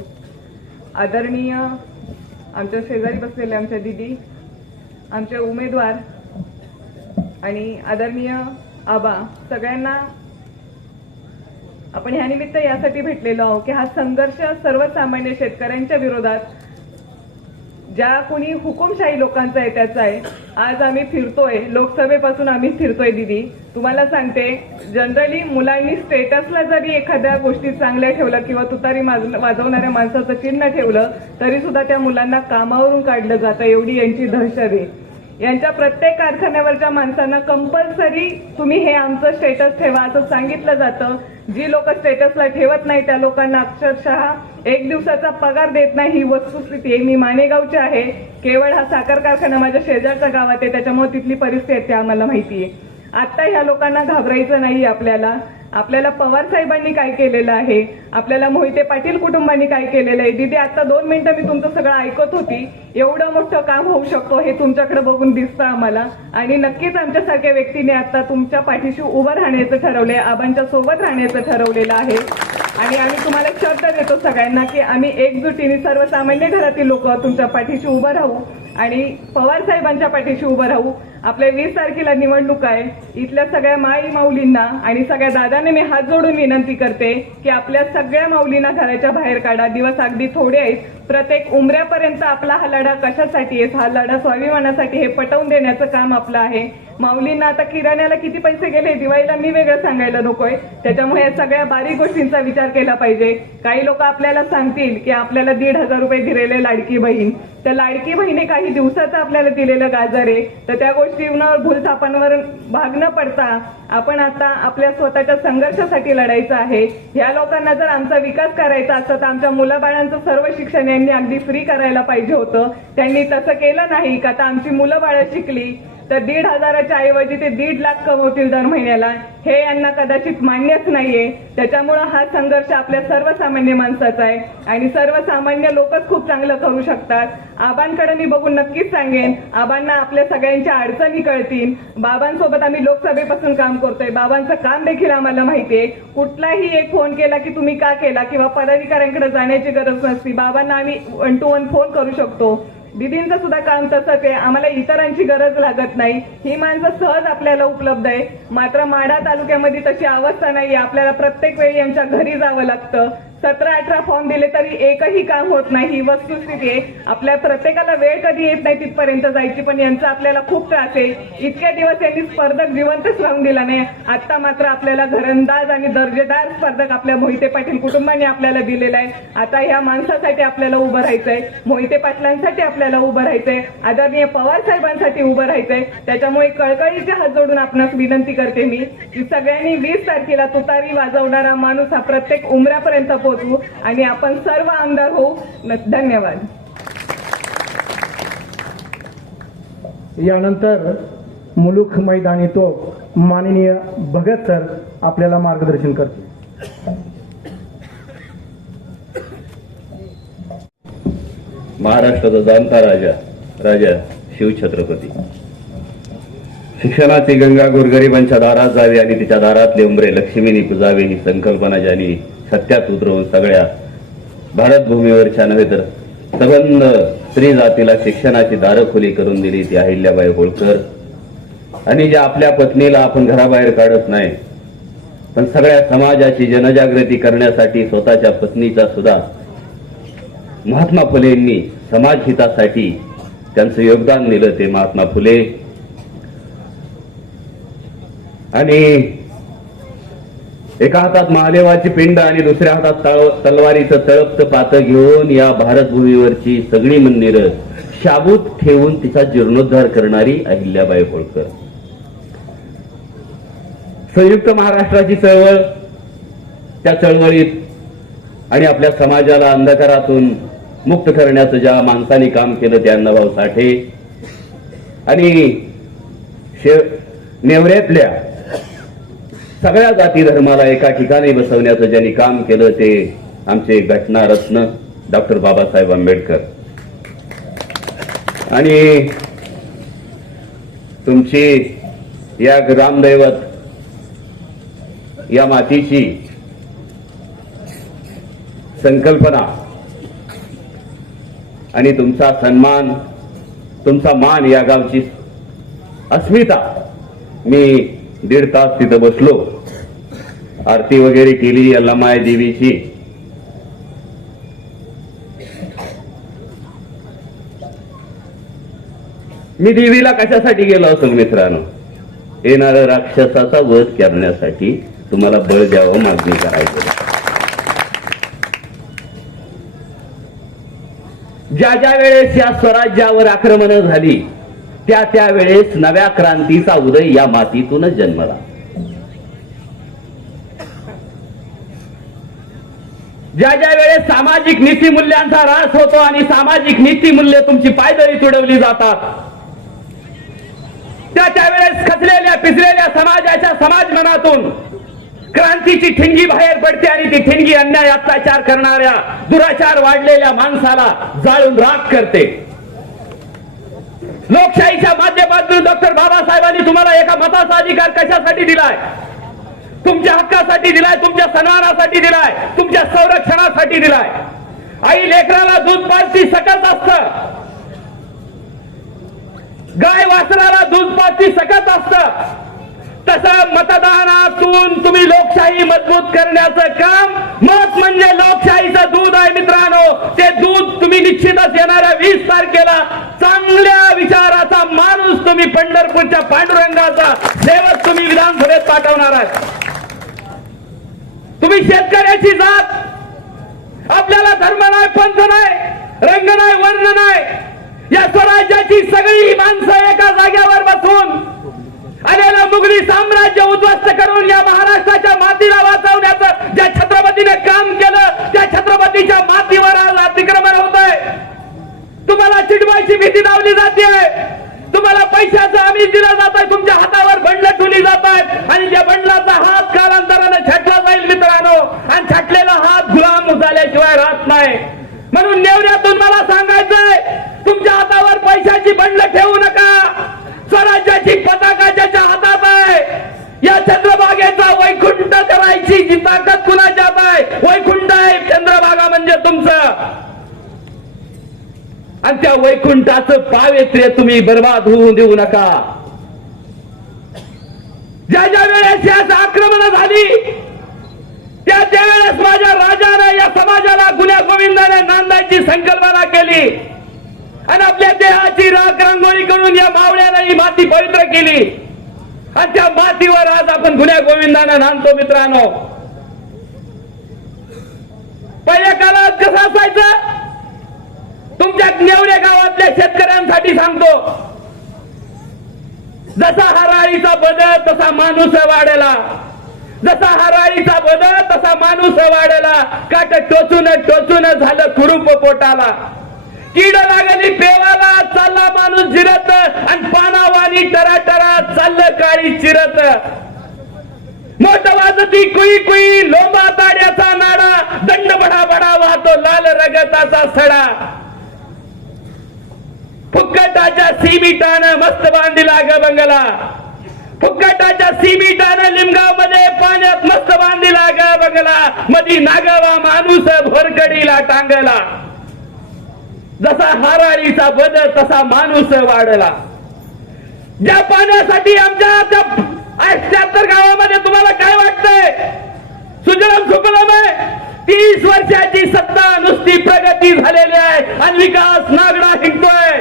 आदरणीय आमच्या शेजारी बसलेले आमच्या दिदी, आमचे उमेदवार आणि आदरणीय आबा, सगळ्यांना आपण ह्या निमित्त यासाठी भेटलेलो आहोत की हा संघर्ष सर्वसामान्य शेतकऱ्यांच्या विरोधात ज्या कोणी हुकुमशाही लोकांचा आहे त्याचा आहे. आज आम्ही फिरतोय, लोकसभेपासून आम्ही फिरतोय. दिदी तुम्हाला सांगते, जनरली मुलांनी स्टेटसला जरी एखाद्या गोष्टी चांगल्या ठेवलं किंवा तुतारी वाजवणाऱ्या माणसाचं चिन्ह ठेवलं तरी सुद्धा त्या मुलांना कामावरून काढलं जातं, एवढी यांची दहशत आहे. यांच्या प्रत्येक कारखान्यावरच्या माणसांना कंपल्सरी तुम्ही हे आमचं स्टेटस ठेवा असं सांगितलं जातं. जी लोक स्टेटसला ठेवत नाही त्या लोकांना अक्षरशः 1 दिवसाचा पगार देत नाही, ही वस्तुस्थिती आहे. मी मानेगावचे आहे, केवळ हा साखर कारखाना माझ्या शेजारच्या गावात आहे, त्याच्यामुळे तिथली परिस्थिती आम्हाला माहिती आहे. आता ह्या लोकांना घाबरायचं नाही. आपल्याला पवार साहेबांनी काय केलेलं आहे, आपल्याला मोहिते पाटील कुटुंबांनी काय केलेलं आहे. दीदी आता 2 मिनिटं मी तुमचं सगळं ऐकत होती. एवढं मोठं काम होऊ शकतो हे तुमच्याकडे बघून दिसतं आम्हाला. आणि नक्कीच आमच्यासारख्या व्यक्तीने आता तुमच्या पाठीशी उभं राहण्याचं ठरवलंय, आबांच्या सोबत राहण्याचं ठरवलेलं आहे. आणि आम्ही तुम्हाला शब्द देतो सगळ्यांना की आम्ही एकजुटीने सर्वसामान्य घरातील लोक तुमच्या पाठीशी उभं राहू आणि पवार साहेबांच्या पाठीशी उभं राहू. आपल्या 20 तारखेला निवडणूक आहे. इथल्या सगळ्या माई माऊलींना आणि सगळ्या दादांनी मी हात जोडून विनंती करते की आपल्या सगळ्या माऊलींना घराच्या बाहेर काढा. दिवस अगदी थोडे आहेत. प्रत्येक उमऱ्यापर्यंत आपला हा लढा कशासाठी आहे, हा लढा स्वाभिमानासाठी, हे पटवून देण्याचं काम आपलं आहे. माऊलींना आता किराण्याला किती पैसे गेले, दिवाळीला मी वेगळं सांगायला नकोय. त्याच्यामुळे या सगळ्या बारीक गोष्टींचा विचार केला पाहिजे. काही लोक आपल्याला सांगतील की आपल्याला 1,500 रुपये दिलेले लाडकी बहीण, त्या लाडकी बहिणी काही दिवसाचं आपल्याला दिलेलं गाजर आहे, तर त्या गोष्टी गोष्टींवर भूलथापांवर भाग न पडता आपण आता आपल्या स्वतःच्या संघर्षासाठी लढायचं आहे. ह्या लोकांना जर आमचा विकास करायचा असता तर आमच्या मुलाबाळांचं सर्व शिक्षण यांनी अगदी फ्री करायला पाहिजे होतं. त्यांनी तसं केलं नाही. का आता आमची मुलं बाळं शिकली तर 1,500च्या ऐवजी ते 1.5 लाख कमवतील दर महिन्याला, हे यांना कदाचित मान्यच नाहीये. त्याच्यामुळं हा संघर्ष आपल्या सर्वसामान्य माणसाचा आहे आणि सर्वसामान्य लोकच खूप चांगलं करू शकतात. आबांकडे मी बघून नक्कीच सांगेन, आबांना आपल्या सगळ्यांच्या अडचणी कळतील. बाबांसोबत आम्ही लोकसभेपासून काम करतोय, बाबांचं काम देखील आम्हाला माहितीये. कुठलाही एक फोन केला की तुम्ही का केला किंवा पदाधिकाऱ्यांकडे जाण्याची गरज नसती. बाबांना आम्ही 1 to 1 फोन करू शकतो. दीदींचं सुद्धा काम तसंच आहे. आम्हाला इतरांची गरज लागत नाही. ही माणसं सहज आपल्याला उपलब्ध आहे. मात्र माढा तालुक्यामध्ये तशी अवस्था नाहीये. आपल्याला प्रत्येक वेळी यांच्या घरी जावं लागतं. 17-18 फॉर्म दिले तरी एकही काम होत नाही. ही वस्तुस्थिती आहे. आपल्या प्रत्येकाला वेळ कधी येत नाही तिथपर्यंत जायची, पण यांचा आपल्याला खूप त्रास आहे. इतके दिवस यांनी स्पर्धक जिवंतच राहून दिला नाही. आता मात्र आपल्याला घरंदाज आणि दर्जेदार स्पर्धक आपल्या मोहिते पाटील कुटुंबाने आपल्याला दिलेला आहे. आता ह्या माणसासाठी आपल्याला उभं राहायचंय, मोहिते पाटलांसाठी आपल्याला उभं राहायचंय, आदरणीय पवार साहेबांसाठी उभं राहायचंय. त्याच्यामुळे कळकळीचे हात जोडून आपणास विनंती करते मी की सगळ्यांनी 20 तारखेला तुतारी वाजवणारा माणूस हा प्रत्येक उमऱ्यापर्यंत पोहोचू आणि आपण सर्व आमदार होऊ. धन्यवाद. यानंतर मुलुख मैदानी तो माननीय भगत सर आपल्याला मार्गदर्शन करतील. महाराष्ट्राचा जाणता राजा शिवछत्रपती. शिक्षणाची गंगा गोरगरिबांच्या दारात जावी आणि तिच्या दारातले उंबरे लक्ष्मीनी पुजावे ही संकल्पना ज्यांनी सत्यात उतरवून सगळ्या भारत भूमीवरच्या नव्हे तर सबंध स्त्री जातीला शिक्षणाची दारं खुली करून दिली ती अहिल्याबाई होळकर. आणि ज्या आपल्या पत्नीला आपण घराबाहेर काढत नाही पण सगळ्या समाजाची जनजागृती करण्यासाठी स्वतःच्या पत्नीचा सुद्धा महात्मा फुलेंनी समाजहितासाठी त्यांचं योगदान दिलं ते महात्मा फुले. आणि एका हातात महादेवाची पिंड आणि दुसऱ्या हातात तलवारीचं तळपतं पातं घेऊन या भारतभूमीवरची सगळी मंदिरं शाबूत ठेवून तिचा जीर्णोद्धार करणारी अहिल्याबाई होळकर. संयुक्त महाराष्ट्राची चळवळ, त्या चळवळीत आणि आपल्या समाजाला अंधकारातून मुक्त करण्याचं ज्या माणसाने काम केलं ते अण्णाभाऊ साठे. आणि नेवऱ्यातल्या सगळ्या जाती धर्माला एका ठिकाणी बसवण्याचं ज्यांनी काम केलं ते आमचे घटनारत्न डॉक्टर बाबासाहेब आंबेडकर. आणि तुमची या ग्रामदैवत या मातीची संकल्पना आणि तुमचा सन्मान, तुमचा मान, या गावची अस्मिता. मी 1.5 तास तिथं बसलो, आरती वगैरे केली यल्लामाय देवीची. मी देवीला कशासाठी गेलो असेल मित्रांनो? येणाऱ्या राक्षसाचा वध करण्यासाठी, तुम्हाला बळ द्यावं मागणी करायचं. ज्या ज्या वेळेस या स्वराज्यावर आक्रमण झाली त्या वेळेस नव्या क्रांतीचा उदय या मातीतूनच जन्मला. ज्या ज्या वेळेस सामाजिक नीतिमूल्यांचा ऱ्हास होतो आणि सामाजिक नीतिमूल्य तुमची पायदळी तुडवली जातात, त्या वेळेस खचलेल्या पिचलेल्या समाजाच्या समाज मनातून क्रांतीची ठिणगी बाहेर पडते आणि ती ठिणगी अन्याय अत्याचार करणाऱ्या, दुराचार वाढलेल्या माणसाला जाळून राख करते. लोकशाहीच्या माध्यमातून डॉक्टर बाबासाहेबांनी तुम्हाला एका मताचा अधिकार कशासाठी दिलाय? तुमच्या हक्कासाठी दिलाय, तुमच्या सन्मानासाठी दिलाय, तुमच्या संरक्षणासाठी दिलाय. आई लेकराला दूध पाजती सकत असतं, गाय वासराला दूध पाजती सकत असतं. तसं मतदानातून तुम्ही लोकशाही मजबूत करण्याचं काम, मत म्हणजे लोकशाहीचं दूध आहे मित्रांनो. ते दूध तुम्ही निश्चितच येणाऱ्या 20 तारखेला चांगल्या विचाराचा माणूस तुम्ही पंढरपूरच्या पांडुरंगाचा सेवक तुम्ही विधानसभेत पाठवणार आहात. तुम्ही शेतकऱ्याची जात, आपल्याला धर्म नाही, पंथ नाही, रंग नाही, वर्ण नाही, या स्वराज्याची सगळी माणसं एका जाग्यावर बसून आलेलं मुघली साम्राज्य उद्ध्वस्त करून या महाराष्ट्राच्या मातीला वाचवण्याचं ज्या छत्रपतीने काम केलं त्या छत्रपतीच्या मातीवर आज अतिक्रमण होत आहे. तुम्हाला चिडवायची भीती लावली जाते, तुम्हाला पैशाचं आमिष दिलं जात आहे, तुमच्या हातावर बंडलं ठेवली जात आहेत आणि त्या बंडलाचा हात कालांतराने छाटला जाईल मित्रांनो, आणि छाटलेला हात गुलाम झाल्याशिवाय राहत नाही. म्हणून नेवऱ्यातून मला सांगायचंय, तुमच्या हातावर पैशाची बंडलं ठेवू नका. स्वराज्याची पताका ज्याच्या हातात आहे, या चंद्रभागेचा वैकुंठ करायची जी ताकद कुणाच्या हातात आहे, वैकुंठ आहे चंद्रभागा म्हणजे तुमचं. आणि त्या वैकुंठाचं पावित्र्य तुम्ही बर्बाद होऊ देऊ नका. ज्या ज्या वेळेस याच आक्रमण झाली त्या त्यावेळेस माझ्या राजाने या समाजाला गुन्ह्या गोविंदाने नांदायची संकल्पना केली आणि आपल्या देहाची राख रांगोळी करून या मावळ्याने ही माती पवित्र केली आणि त्या मातीवर आज आपण गुन्ह्या गोविंदाने नांदतो. मित्रांनो, पहिल्या काळात कसं असायचं, तुमच्या नेवरे गावातल्या शेतकऱ्यांसाठी सांगतो, जसा हराळीचा बदल तसा माणूस वाढेला, जसा हराळीचा बदल तसा माणूस वाढेला. काट टोचून टोचून झालं कुरूप पोटाला, कीड लागली पेवाला, चालला माणूस जिरत आणि पानावानी टराटरा चाललं काळी चिरत. मोठ वाजती कुई कुई लोंबा ताड्याचा नाडा, दंड बडा बडा वाहतो लाल रगताचा सडा. फुक्कटाच्या सिमिटानं मस्त बांधिला ग बंगला, फुक्कटाच्या सिमिटानं लिमगाव मध्ये पाण्यात मस्त बांधिला ग बंगला. मधी नागवा माणूस भोरकडीला टांगला, जसा हराळीचा बदल तसा माणूस वाढला. ज्या पाण्यासाठी आमच्या 78 गावामध्ये तुम्हाला काय वाटतंय, सुजलाम सुफलाम आहे. 30 वर्षाची सत्ता नुसती प्रगती झालेली आहे आणि विकास नागडा हिंडतोय.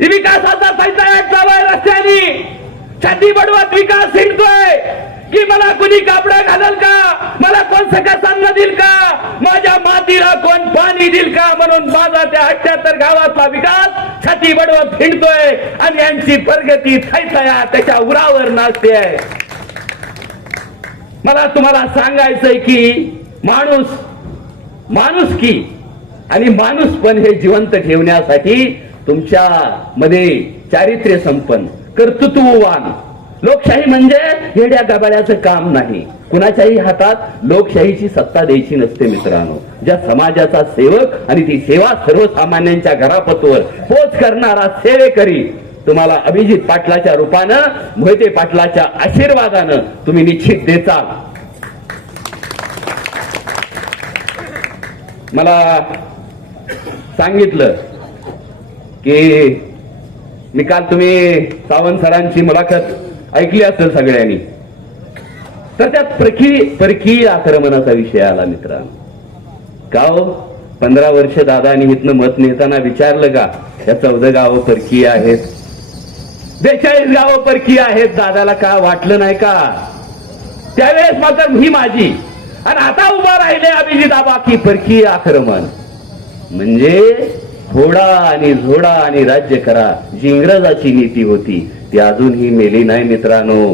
विकासाचा पैसा चालू आहे रस्त्यानी, छाती बडवत विकास हिंडतोय की मला कुणी कापडा घालल का, मला कोण सकस अन्न देईल का, माझ्या मातीला कोण पाणी देईल का. म्हणून माझा त्या 78 गावातला विकास छाती बडवत हिंडतोय आणि यांची प्रगती थैथया त्याच्या उरावर नाचते आहे. मला तुम्हाला सांगायचंय की माणुसकी आणि माणूसपण हे जिवंत ठेवण्यासाठी तुमच्या मध्ये चारित्र्य संपन्न, कर्तृत्ववान लोकशाही म्हणजे येड्या गबाळ्याचं काम नाही. कुणाच्याही हातात लोकशाहीची सत्ता द्यायची नसते मित्रांनो. ज्या समाजाचा सेवक आणि ती सेवा सर्वसामान्यांच्या घरापतवर पोच करणारा सेवेकरी तुम्हाला अभिजित पाटलाच्या रूपानं, मोहिते पाटलाच्या आशीर्वादानं तुम्ही निश्चित देचाल. मला सांगितलं की मी काल तुम्ही सावंत सरांची मुलाखत ऐकली असेल सगळ्यांनी, तर त्यात परकीय आक्रमणाचा विषय आला मित्रांनो. का हो, 15 वर्ष दादानी इथनं मत नेताना विचारलं का या 14 गावं परकीय आहेत, 42 गावं परकीय आहेत, दादाला का वाटलं नाही का? त्यावेळेस मात्र ही माझी आणि आता उभा राहिले अभिजित आबा की परकीय आक्रमण म्हणजे थोडा आणि झोडा आणि राज्य करा, जी इंग्रजाची नीती होती ती अजूनही मेली नाही मित्रांनो.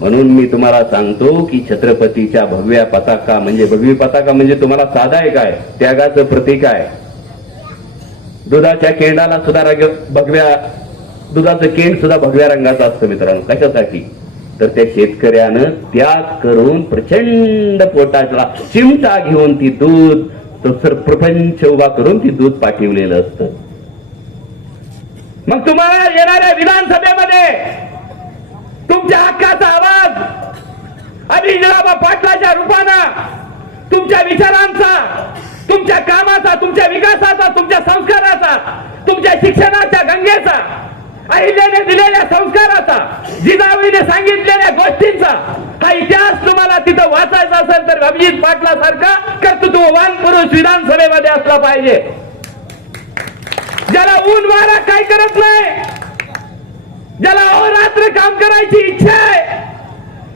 म्हणून मी तुम्हाला सांगतो की छत्रपतीच्या भगव्या पताका म्हणजे तुम्हाला साधा आहे काय, त्यागाचं प्रतीक आहे. दुधाच्या केंडाला सुद्धा दुधाचं केंड सुद्धा भगव्या रंगाचं असतं मित्रांनो. कशासाठी? तर त्या शेतकऱ्यानं त्याग करून प्रचंड पोटाला चिमटा घेऊन ती दूध तो प्रपंच उभा करून ती दूध पाठवलेलं असतं. मग तुम्हाला येणाऱ्या विधानसभेमध्ये तुमच्या हक्काचा आवाज अभिजित पाटलाच्या रूपानं, तुमच्या विचारांचा, तुमच्या कामाचा, तुमच्या विकासाचा, तुमच्या संस्काराचा, तुमच्या शिक्षणाच्या गंगेचा, अहिल्याने दिलेल्या संस्काराचा, जिजाऊने सांगितलेल्या गोष्टींचा हा इतिहास तुम्हाला तिथं वाचायचा असेल तर अभिजित पाटला सारखा कर्तृत्ववान पुरुष विधानसभेमध्ये असला पाहिजे, ज्याला ऊन वारा काय करत नाही, ज्याला अहोरात्र काम करायची इच्छा आहे,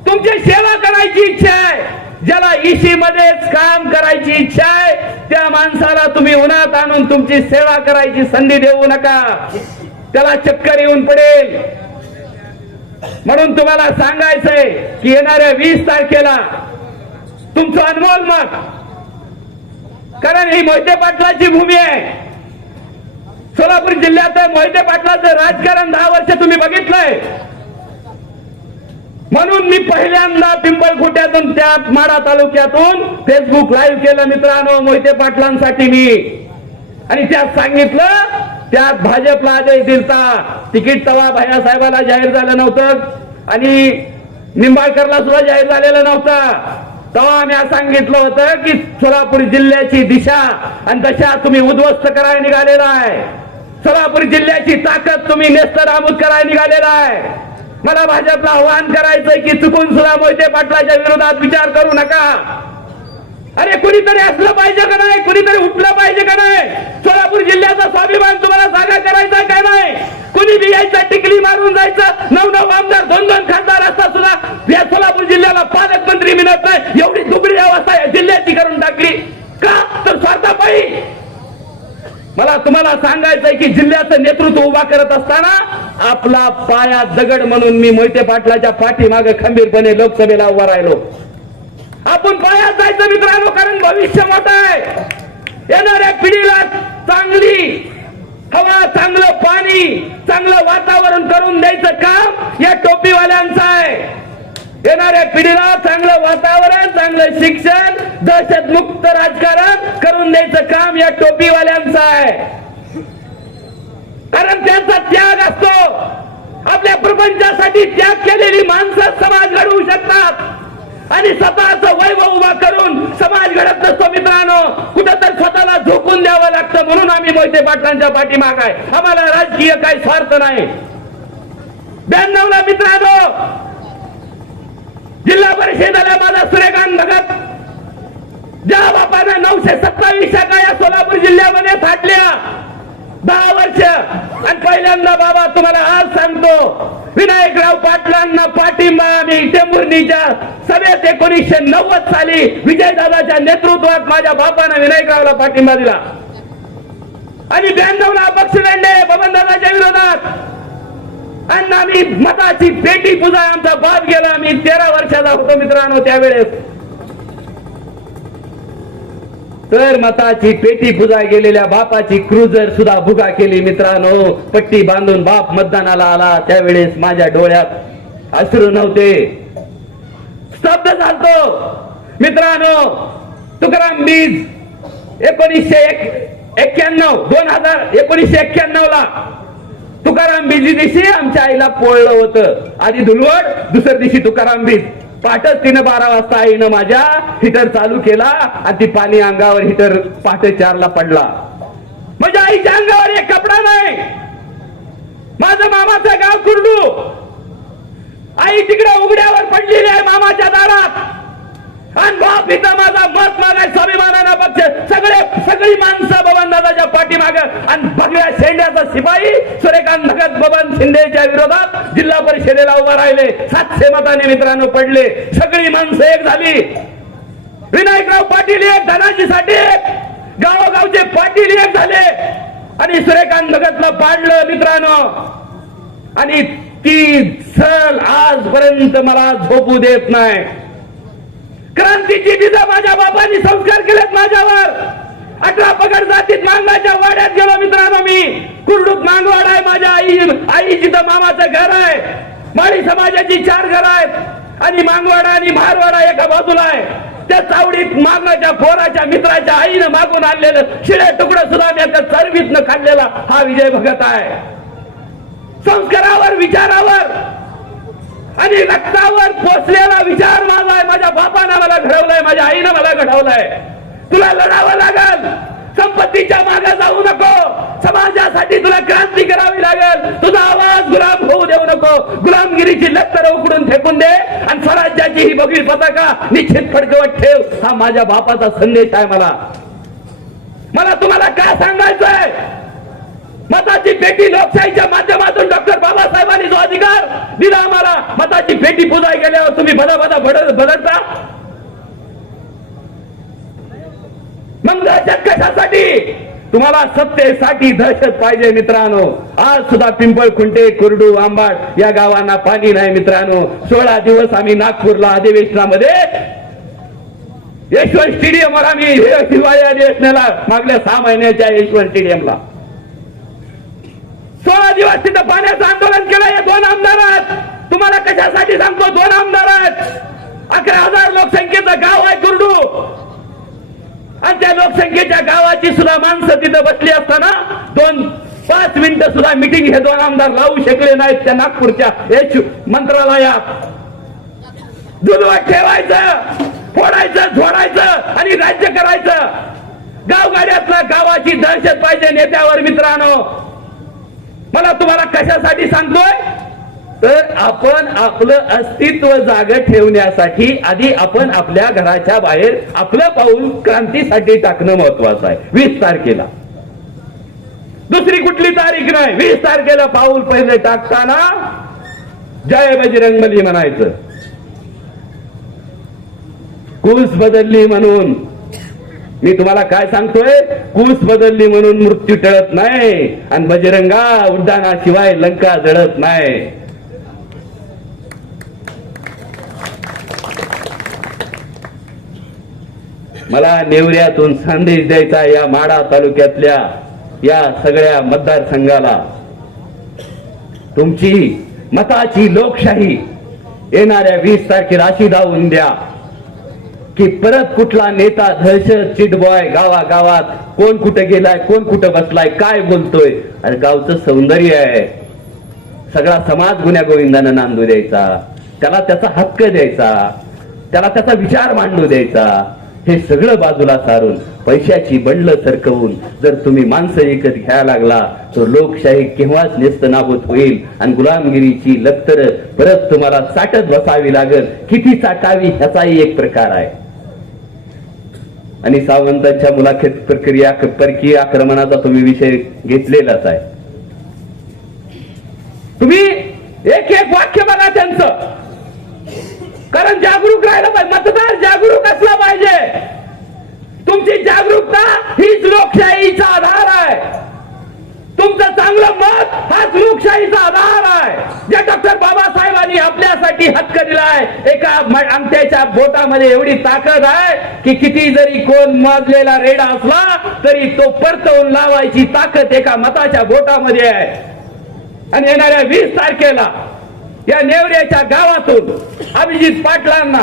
तुमची सेवा करायची इच्छा आहे, ज्याला इशी मध्येच काम करायची इच्छा आहे त्या माणसाला तुम्ही उन्हात आणून तुमची सेवा करायची संधी देऊ नका, त्याला चक्कर येऊन पडेल. म्हणून तुम्हाला सांगायचंय की येणाऱ्या 20 तारखेला तुमचं अनमोल मत, कारण ही मोहिते पाटलाची भूमी आहे. सोलापूर जिल्ह्यात मोहिते पाटलाचं राजकारण 10 वर्ष तुम्ही बघितलंय. म्हणून मी पहिल्यांदा पिंपळखुट्यातून त्या माढा तालुक्यातून फेसबुक लाईव्ह केलं मित्रांनो मोहिते पाटलांसाठी मी, आणि त्यात सांगितलं, त्यात भाजपला आदेश दिलता. तिकीट तवा भैयासाहेबाला जाहीर झालं नव्हतं आणि निंबाळकरला सुद्धा जाहीर झालेलं नव्हतं. तेव्हा आम्ही सांगितलं होतं की सोलापूर जिल्ह्याची दिशा आणि दशा तुम्ही उद्ध्वस्त करायला निघालेला आहे. सोलापूर जिल्ह्याची ताकद तुम्ही नेस्तनाबूत करायला निघालेला आहे. मला भाजपला आव्हान करायचंय की चुकून सुद्धा मोहिते पाटलाच्या विरोधात विचार करू नका. अरे कुणीतरी असलं पाहिजे का नाही, कुणीतरी उठलं पाहिजे का नाही. सोलापूर जिल्ह्याचा स्वाभिमान तुम्हाला जागा करायचा काय नाही. कुणी बी यायचं टिकली मारून जायचं, 9 आमदार 2 खासदार असता सुद्धा या सोलापूर जिल्ह्याला पालकमंत्री मिळत नाही, एवढी दुबळी अवस्था या जिल्ह्याची करून टाकली का, तर स्वार्थापायी. मला तुम्हाला सांगायचंय की जिल्ह्याचं नेतृत्व उभा करत असताना आपला पाया दगड म्हणून मी मोहिते पाटलाच्या पाठीमागे खंबीरपणे लोकसभेला उभा राहिलो. आपण पायात जायचं मित्रांनो, कारण भविष्य मोठं आहे. येणाऱ्या पिढीला चांगली हवा, चांगलं पाणी, चांगलं वातावरण करून द्यायचं काम या टोपीवाल्यांचं आहे. येणाऱ्या पिढीला चांगलं वातावरण, चांगलं शिक्षण, दहशतमुक्त राजकारण करून द्यायचं काम या टोपीवाल्यांचं आहे. कारण त्यांचा त्याग असतो. आपल्या प्रपंचासाठी त्याग केलेली माणसं समाज घडवू शकतात आणि स्वतःचं वैभव उभा करून समाज घडत नसतो मित्रांनो. कुठंतरी स्वतःला झोकून द्यावं लागतं. म्हणून आम्ही मोहिते पाटलांच्या पाठीमाग आहे. आम्हाला राजकीय काही स्वार्थ नाही. 92 ला मित्रांनो जिल्हा परिषदेला माझा सूर्यकांत भगत, ज्या बापाने 927 शाखा या सोलापूर जिल्ह्यामध्ये थाटल्या 10 वर्ष, आणि पहिल्यांदा बाबा तुम्हाला आज सांगतो विनायकराव पाटलांना पाठिंबा आम्ही टेंभुर्णीच्या सभेत 1990 साली विजयदादाच्या नेतृत्वात माझ्या बापानं विनायकरावला पाठिंबा दिला. आणि 92 ला बक्षलेंडे बबनदादाच्या विरोधात आणि आम्ही मताची पेटी पूजा आमचा बाप गेला. मी 13 वर्षाचा होतो मित्रांनो त्यावेळेस. तर मताची पेटी पूजा गेलेल्या बापाची क्रुझर सुद्धा भुगा केली मित्रांनो. पट्टी बांधून बाप मतदानाला आला. त्यावेळेस माझ्या डोळ्यात अश्रू नव्हते, स्तब्ध झालतो मित्रांनो. तुकाराम बीज 1991 ला तुकाराम बीजी दिवशी आमच्या आईला पोळलं होतं. आधी धुलवड, दुसऱ्या दिवशी तुकाराम बीज. पहाटच 3:12 वाजता आईनं माझ्या हिटर चालू केला आणि ती पाणी अंगावर हिटर पहाटे 4 ला पडला. माझ्या आईच्या अंगावर एक कपडा नाही. माझं मामाचं गाव कुर्डू. आई तिकडे उघड्यावर पडलेली आहे मामाच्या दारात, आणि बाप इथं माझा मत मागाय स्वाभिमानानं पक्ष सगळी माणसं बबनदादाच्या पाठीमाग, आणि भगव्या शेंड्याचा शिपाई सूर्यकांत भगत बबन शिंदेच्या विरोधात जिल्हा परिषदेला उभा राहिले. 700 मताने मित्रांनो पडले. सगळी माणसं एक झाली. विनायकराव पाटील एक, धनाजीसाठी एक, गावोगावचे पाटील एक झाले आणि सूर्यकांत भगतला पाडलं मित्रांनो. आणि ती सल आजपर्यंत मला झोपू देत नाही. क्रांतीची दिशा माझ्या बाबांनी संस्कार केलेत माझ्यावर. 18 पगड जातीत मांगाच्या वाड्यात गेलो मित्रांनो. मी कुर्डूत मांगवाडा आहे. माझ्या आई जिथं मामाचं घर आहे. माळी समाजाची 4 घर आहेत आणि मांगवाडा आणि महारवाडा एका बाजूला आहे. त्या चावडीत मागण्याच्या पोराच्या मित्राच्या आईनं मागून आणलेलं शिळे तुकडं सुद्धा मी आता चरबीतनं खाल्लेला हा विजय भगत आहे. संस्कारावर, विचारावर आणि रक्तावर पोचलेला विचार माझा आहे. माझ्या बापानं मला घडवलंय, माझ्या आईनं मला घडवलंय. तुला लढावं लागल. संपत्तीच्या मागे जाऊ नको. समाजासाठी तुला क्रांती करावी लागेल. तुझा आवाज गुलाम होऊ देऊ नको. गुलामगिरीची लक्तर उकडून फेकून दे आणि स्वराज्याची ही बगीर पताका निश्चित फडकवत ठेव. हा माझ्या बापाचा संदेश आहे. मला तुम्हाला काय सांगायचंय. मताची पेटी लोकशाहीच्या माध्यमातून डॉक्टर बाबासाहेबांनी जो अधिकार दिला आम्हाला, मताची पेटी पुजाय गेल्यावर तुम्ही भदा बदलता. पण दहशत कशासाठी? तुम्हाला सत्तेसाठी दहशत पाहिजे मित्रांनो. आज सुद्धा पिंपळखुंटे, कुरडू, आंबाड या गावांना पाणी नाही मित्रांनो. 16 दिवस आम्ही नागपूरला अधिवेशनामध्ये यशवंत स्टेडियमवर आम्ही हिवाळी अधिवेशनाला मागल्या 6 महिन्याच्या यशवंत स्टेडियमला 16 दिवस तिथं पाण्याचं आंदोलन केलं. हे 2 आमदार आहेत. तुम्हाला कशासाठी सांगतो? 2 आमदार आहेत. 11,000 लोकसंख्येचं गाव आहे कुरडू, आणि त्या लोकसंख्येच्या गावाची सुद्धा माणसं तिथं बसली असताना 2-5 मिनिटं सुद्धा मिटिंग हे 2 आमदार लावू शकले नाहीत. त्या नागपूरच्या मंत्रालयात दुधवट ठेवायचं, फोडायचं, झोडायचं आणि राज्य करायचं. गावगाड्यातलं गावाची दहशत पाहिजे नेत्यावर मित्रांनो. मला तुम्हाला कशासाठी सांगतोय? तर आपण आपलं अस्तित्व जागं ठेवण्यासाठी आधी आपण आपल्या घराच्या बाहेर आपलं पाऊल क्रांतीसाठी टाकणं महत्वाचं आहे. 20 तारखेला, दुसरी कुठली तारीख नाही. 20 तारखेला पाऊल पहिले टाकताना जय बजरंगबली म्हणायचं. कूस बदलली म्हणून मी तुम्हाला काय सांगतोय? कूस बदलली म्हणून मृत्यू टळत नाही, आणि बजरंगा उड्डाणाशिवाय लंका जळत नाही. मला नेवऱ्यातून संदेश द्यायचा या माढा तालुक्यातल्या या सगळ्या मतदारसंघाला. तुमची मताची लोकशाही येणाऱ्या 20 तारखेला अशी दावून द्या की परत कुठला नेता दहशत चिटबॉय गावागावात कोण कुठे गेलाय, कोण कुठं बसलाय, काय बोलतोय. अरे गावचं सौंदर्य आहे. सगळा समाज गुन्ह्या गोविंदानं नांदू द्यायचा, त्याला त्याचा हक्क द्यायचा, त्याला त्याचा विचार मांडू द्यायचा. हे सगळं बाजूला सारून पैशाची बंडलं सरकवून जर तुम्ही माणसं विकत घ्यायला लागला तर लोकशाही केव्हाच नेस्तनाबूत होईल आणि गुलामगिरीची लक्तर परत तुम्हाला साठत बसावी लागेल. किती साठावी ह्याचाही एक प्रकार आहे. आणि सावंतांच्या मुलाखत प्रक्रिया परकीय आक्रमणाचा तुम्ही विषय घेतलेलाच आहे. तुम्ही एक वाक्य बघा त्यांचं, कारण जागरूक राहायला पाहिजे. मतदार जागरूक असला पाहिजे. तुमची जागरूकता हीच लोकशाहीचा आधार आहे. तुमचं चांगलं मत हाच लोकशाहीचा आधार आहे. जे डॉक्टर बाबासाहेबांनी आपल्यासाठी हक्क दिलाय, एका अंगठ्याच्या बोटामध्ये एवढी ताकद आहे की किती जरी कोण माजलेला रेडा असला तरी तो परतवून लावायची ताकद एका मताच्या बोटामध्ये आहे. आणि येणाऱ्या 20 तारखेला या नेवऱ्याच्या गावातून अभिजित पाटलांना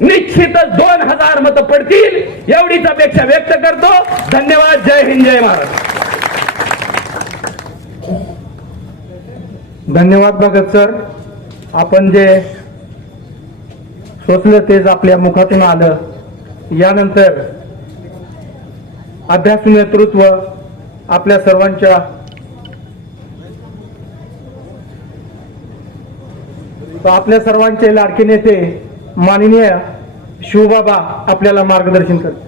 निश्चितच 2000 मतं पडतील एवढीच अपेक्षा व्यक्त करतो. धन्यवाद. जय हिंद, जय महाराष्ट्र. धन्यवाद भगत सर. आपण जे सोचलं तेच आपल्या मुखातून आलं. यानंतर अभ्यासू नेतृत्व आपल्या सर्वांच्या लाडके नेते माननीय शिवबाबा आपल्याला मार्गदर्शन करतात.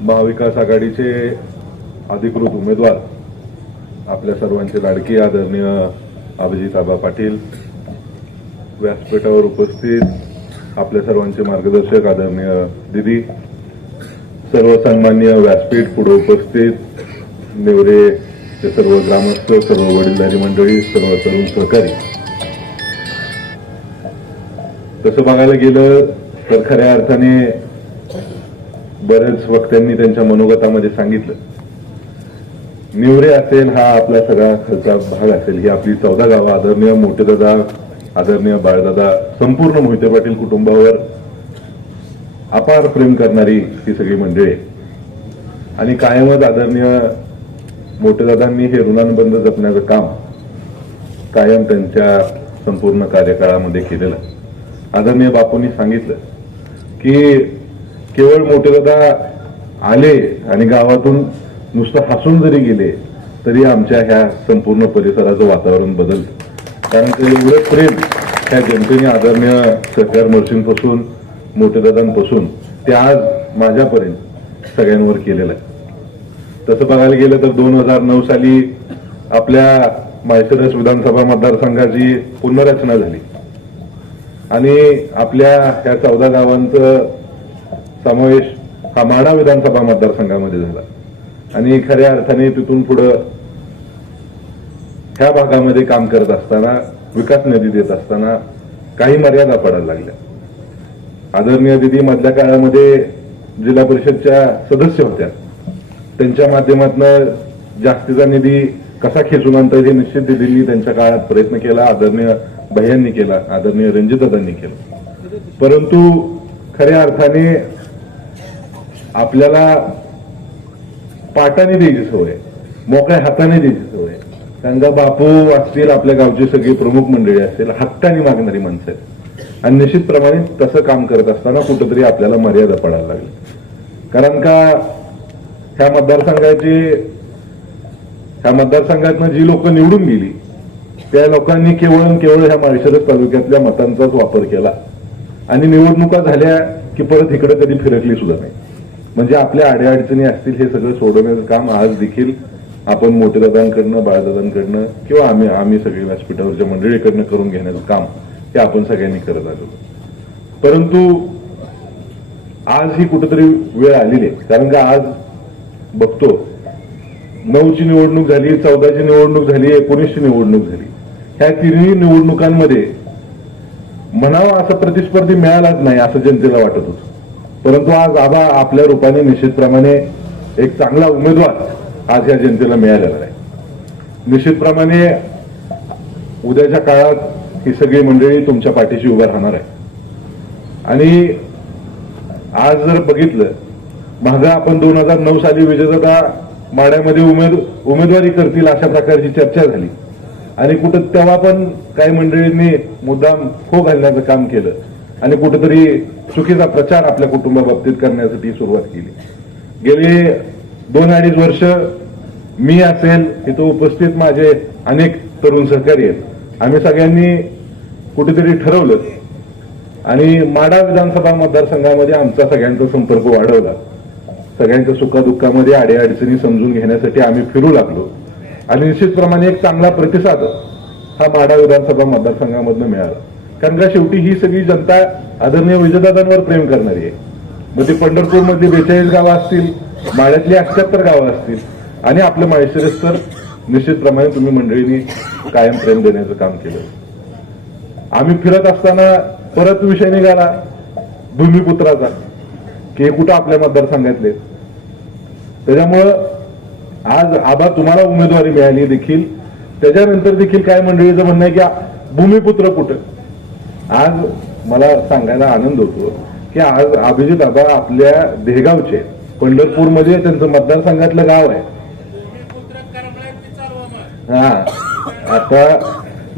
महाविकास आघाडीचे अधिकृत उमेदवार आपल्या सर्वांचे लाडके आदरणीय अभिजितआबा पाटील, व्यासपीठावर उपस्थित आपल्या सर्वांचे मार्गदर्शक आदरणीय दिदी, सर्व सन्माननीय व्यासपीठ पुढे उपस्थित नेवरेचे सर्व ग्रामस्थ, सर्व वडीलधारी मंडळी, सर्व तरुण सहकारी. तसं बघायला गेलं तर खऱ्या अर्थाने बरेच वक्त्यांनी त्यांच्या मनोगतामध्ये सांगितलं. नेवरे असेल, हा आपला सगळा खालचा भाग असेल, ही आपली 14 गावं, आदरणीय मोठेदादा, आदरणीय बाळदादा, संपूर्ण मोहिते पाटील कुटुंबावर अपार प्रेम करणारी ही सगळी मंडळी. आणि कायमच आदरणीय मोठेदादांनी हे ऋणानुबंध जपण्याचं काम कायम त्यांच्या संपूर्ण कार्यकाळामध्ये केलेलं. आदरणीय बापूंनी सांगितलं की केवळ मोठेदादा आले आणि गावातून नुसतं हसून जरी गेले तरी आमच्या ह्या संपूर्ण परिसराचं वातावरण बदलतं. कारण ते एवढं प्रेम ह्या जनतेने आदरणीय सहकार मोर्शींपासून, मोठेदादांपासून ते आज माझ्यापर्यंत सगळ्यांवर केलेलं आहे. तसं बघायला गेलं तर 2009 साली आपल्या माळशिरस विधानसभा मतदारसंघाची पुनर्रचना झाली आणि आपल्या ह्या 14 गावांचं समावेश हा माढा विधानसभा मतदारसंघामध्ये झाला आणि खऱ्या अर्थाने तिथून पुढं ह्या भागामध्ये काम करत असताना, विकास निधी देत असताना काही मर्यादा पडायला लागल्या. आदरणीय दिदी मधल्या काळामध्ये जिल्हा परिषदच्या सदस्य होत्या. त्यांच्या माध्यमातून जास्तीचा निधी कसा खेचून आणता येईल हे निश्चित दिदींनी त्यांच्या काळात प्रयत्न केला. आदरणीय भैयांनी केला, आदरणीय रणजितदादांनी केला. परंतु खऱ्या अर्थाने आपल्याला पाटाने द्यायची सवय, मोकळ्या हाताने द्यायची सवय. कारण का बापू असतील, आपल्या गावची सगळी प्रमुख मंडळी असेल, हक्काने मागणारी माणसं आहेत आणि निश्चितप्रमाणे तसं काम करत असताना कुठंतरी आपल्याला मर्यादा पडायला लागली. कारण का ह्या मतदारसंघातनं जी लोक निवडून गेली त्या लोकांनी केवळ ह्या माळशिरस तालुक्यातल्या मतांचाच वापर केला आणि निवडणुका झाल्या की परत इकडे कधी फिरकली सुद्धा नाही. म्हणजे आपल्या अडीअडचणी असतील हे सगळं सोडवण्याचं काम आज देखील आपण मोठेदादांकडनं, बाळदादांकडनं किंवा आम्ही सगळी व्यासपीठावरच्या मंडळीकडनं करून घेण्याचं काम हे आपण सगळ्यांनी करत आलो. परंतु आज ही कुठेतरी वेळ आलेली आहे. कारण का आज बघतो 9ची निवडणूक झाली, 14ची निवडणूक झाली, 19ची निवडणूक झाली. ह्या तिन्ही निवडणुकांमध्ये म्हणावं असं प्रतिस्पर्धी मिळालाच नाही असं जनतेला वाटत होतं. परंतु आज आबा आपल्या रूपाने निश्चितप्रमाणे एक चांगला उमेदवार आज या जनतेला मिळालेला आहे. निश्चितप्रमाणे उद्याच्या काळात ही सगळी मंडळी तुमच्या पाठीशी उभं राहणार आहे. आणि आज जर बघितलं, मागं आपण 2009 साली विजयदादा माढ्यामध्ये उमेदवारी करतील अशा प्रकारची चर्चा झाली आणि कुठं तेव्हा पण काही मंडळींनी मुद्दाम खो घालण्याचं काम केलं आणि कुठेतरी चुकीचा प्रचार आपल्या कुटुंबाबाबतीत करण्यासाठी सुरुवात केली. गेली 2-2.5 वर्ष मी असेल, इथं उपस्थित माझे अनेक तरुण सहकारी आहेत, आम्ही सगळ्यांनी कुठेतरी ठरवलं आणि माढा विधानसभा मतदारसंघामध्ये आमचा सगळ्यांचा संपर्क वाढवला. सगळ्यांच्या सुखादुःखामध्ये अडीअडचणी समजून घेण्यासाठी आम्ही फिरू लागलो आणि निश्चितप्रमाणे एक चांगला प्रतिसाद हा माढा विधानसभा मतदारसंघामधून मिळाला. कारण का शेवटी ही सगळी जनता आदरणीय विजयदादांवर प्रेम करणारी आहे. मग ती पंढरपूरमधली 42 गावं असतील, माळ्यातली 78 गावं असतील आणि आपलं माळशिरस तर निश्चितप्रमाणे तुम्ही मंडळींनी कायम प्रेम देण्याचं काम केलं. आम्ही फिरत असताना परत विषय निघाला भूमिपुत्राचा की हे कुठं आपल्या मतदारसंघातले. त्याच्यामुळं आज आबा तुम्हाला उमेदवारी मिळाली देखील, त्याच्यानंतर देखील काय मंडळीचं म्हणणं आहे की भूमिपुत्र कुठं. आज मला सांगायला आनंद होतो की आज अभिजित आबा आपल्या देहगावचे, पंढरपूरमध्ये त्यांचं मतदारसंघातलं गाव आहे. हा, आता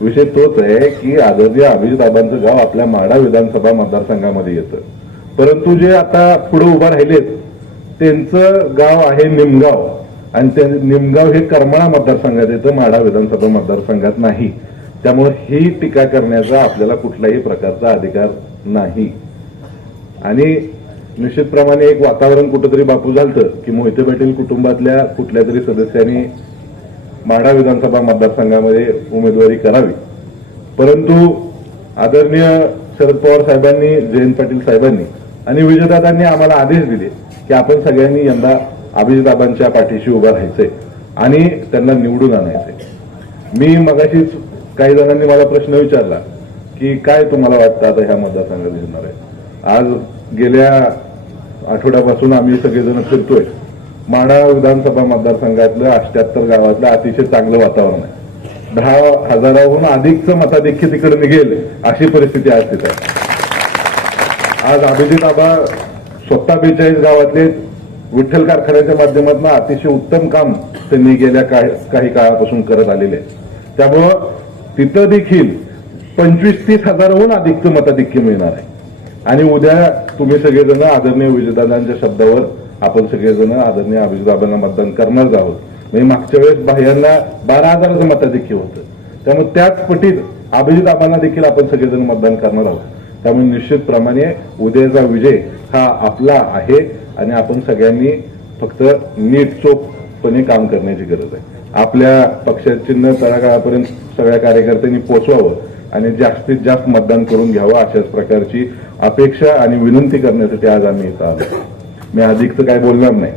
विषय तोच आहे की आदरणीय अभिजित आबांचं गाव आपल्या माढा विधानसभा मतदारसंघामध्ये येतं. परंतु जे आता पुढे उभा राहिलेत त्यांचं गाव आहे निमगाव आणि ते निमगाव हे करमाळा मतदारसंघात येतं, माढा विधानसभा मतदारसंघात नाही. त्यामुळे ही टीका करण्याचा आपल्याला कुठल्याही प्रकारचा अधिकार नाही. आणि निश्चितप्रमाणे एक वातावरण कुठंतरी बापू झालतं की मोहिते पाटील कुटुंबातल्या कुठल्या तरी सदस्यांनी माढा विधानसभा मतदारसंघामध्ये उमेदवारी करावी. परंतु आदरणीय शरद पवार साहेबांनी, जयंत पाटील साहेबांनी आणि विजयदादांनी आम्हाला आदेश दिले की आपण सगळ्यांनी यंदा अभिजितदादांच्या पाठीशी उभं राहायचंय आणि त्यांना निवडून आणायचंय. मी मगाशीच काही जणांनी मला प्रश्न विचारला की काय तुम्हाला वाटतं आता ह्या मतदारसंघात येणार आहे. आज गेल्या आठवड्यापासून आम्ही सगळेजण फिरतोय. माढा विधानसभा मतदारसंघातलं 78 गावातलं अतिशय चांगलं वातावरण आहे. 10,000हून अधिकचं मताधिक्य तिकडे निघेल अशी परिस्थिती आज तिथे आहे. आज अभिजित आबा स्वतः 42 गावातले विठ्ठल कारखान्याच्या माध्यमातून अतिशय उत्तम काम त्यांनी गेल्या काही काळापासून करत आलेले आहे. त्यामुळं तिथं देखील 25-30 हजाराहून अधिकचं मताधिक्य मिळणार आहे. आणि उद्या तुम्ही सगळेजण आदरणीय विजयदादांच्या शब्दावर आपण सगळेजण आदरणीय अभिजितदादांना मतदान करणार आहोत. म्हणजे मागच्या वेळेस बाह्यांना 12,000चं मताधिक्य होतं. त्यामुळे त्याच पटीत अभिजितदादांना देखील आपण सगळेजण मतदान करणार आहोत. त्यामुळे निश्चितप्रमाणे उद्याचा विजय हा आपला आहे आणि आपण सगळ्यांनी फक्त नीट चोखपणे काम करण्याची गरज आहे. आपल्या पक्षाचं चिन्ह तळागाळापर्यंत सगळ्या कार्यकर्त्यांनी पोहोचवावं आणि जास्तीत जास्त मतदान करून घ्यावं अशाच प्रकारची अपेक्षा आणि विनंती करण्यासाठी आज आम्ही इथं आलो. मी अधिकचं काय बोलणार नाही.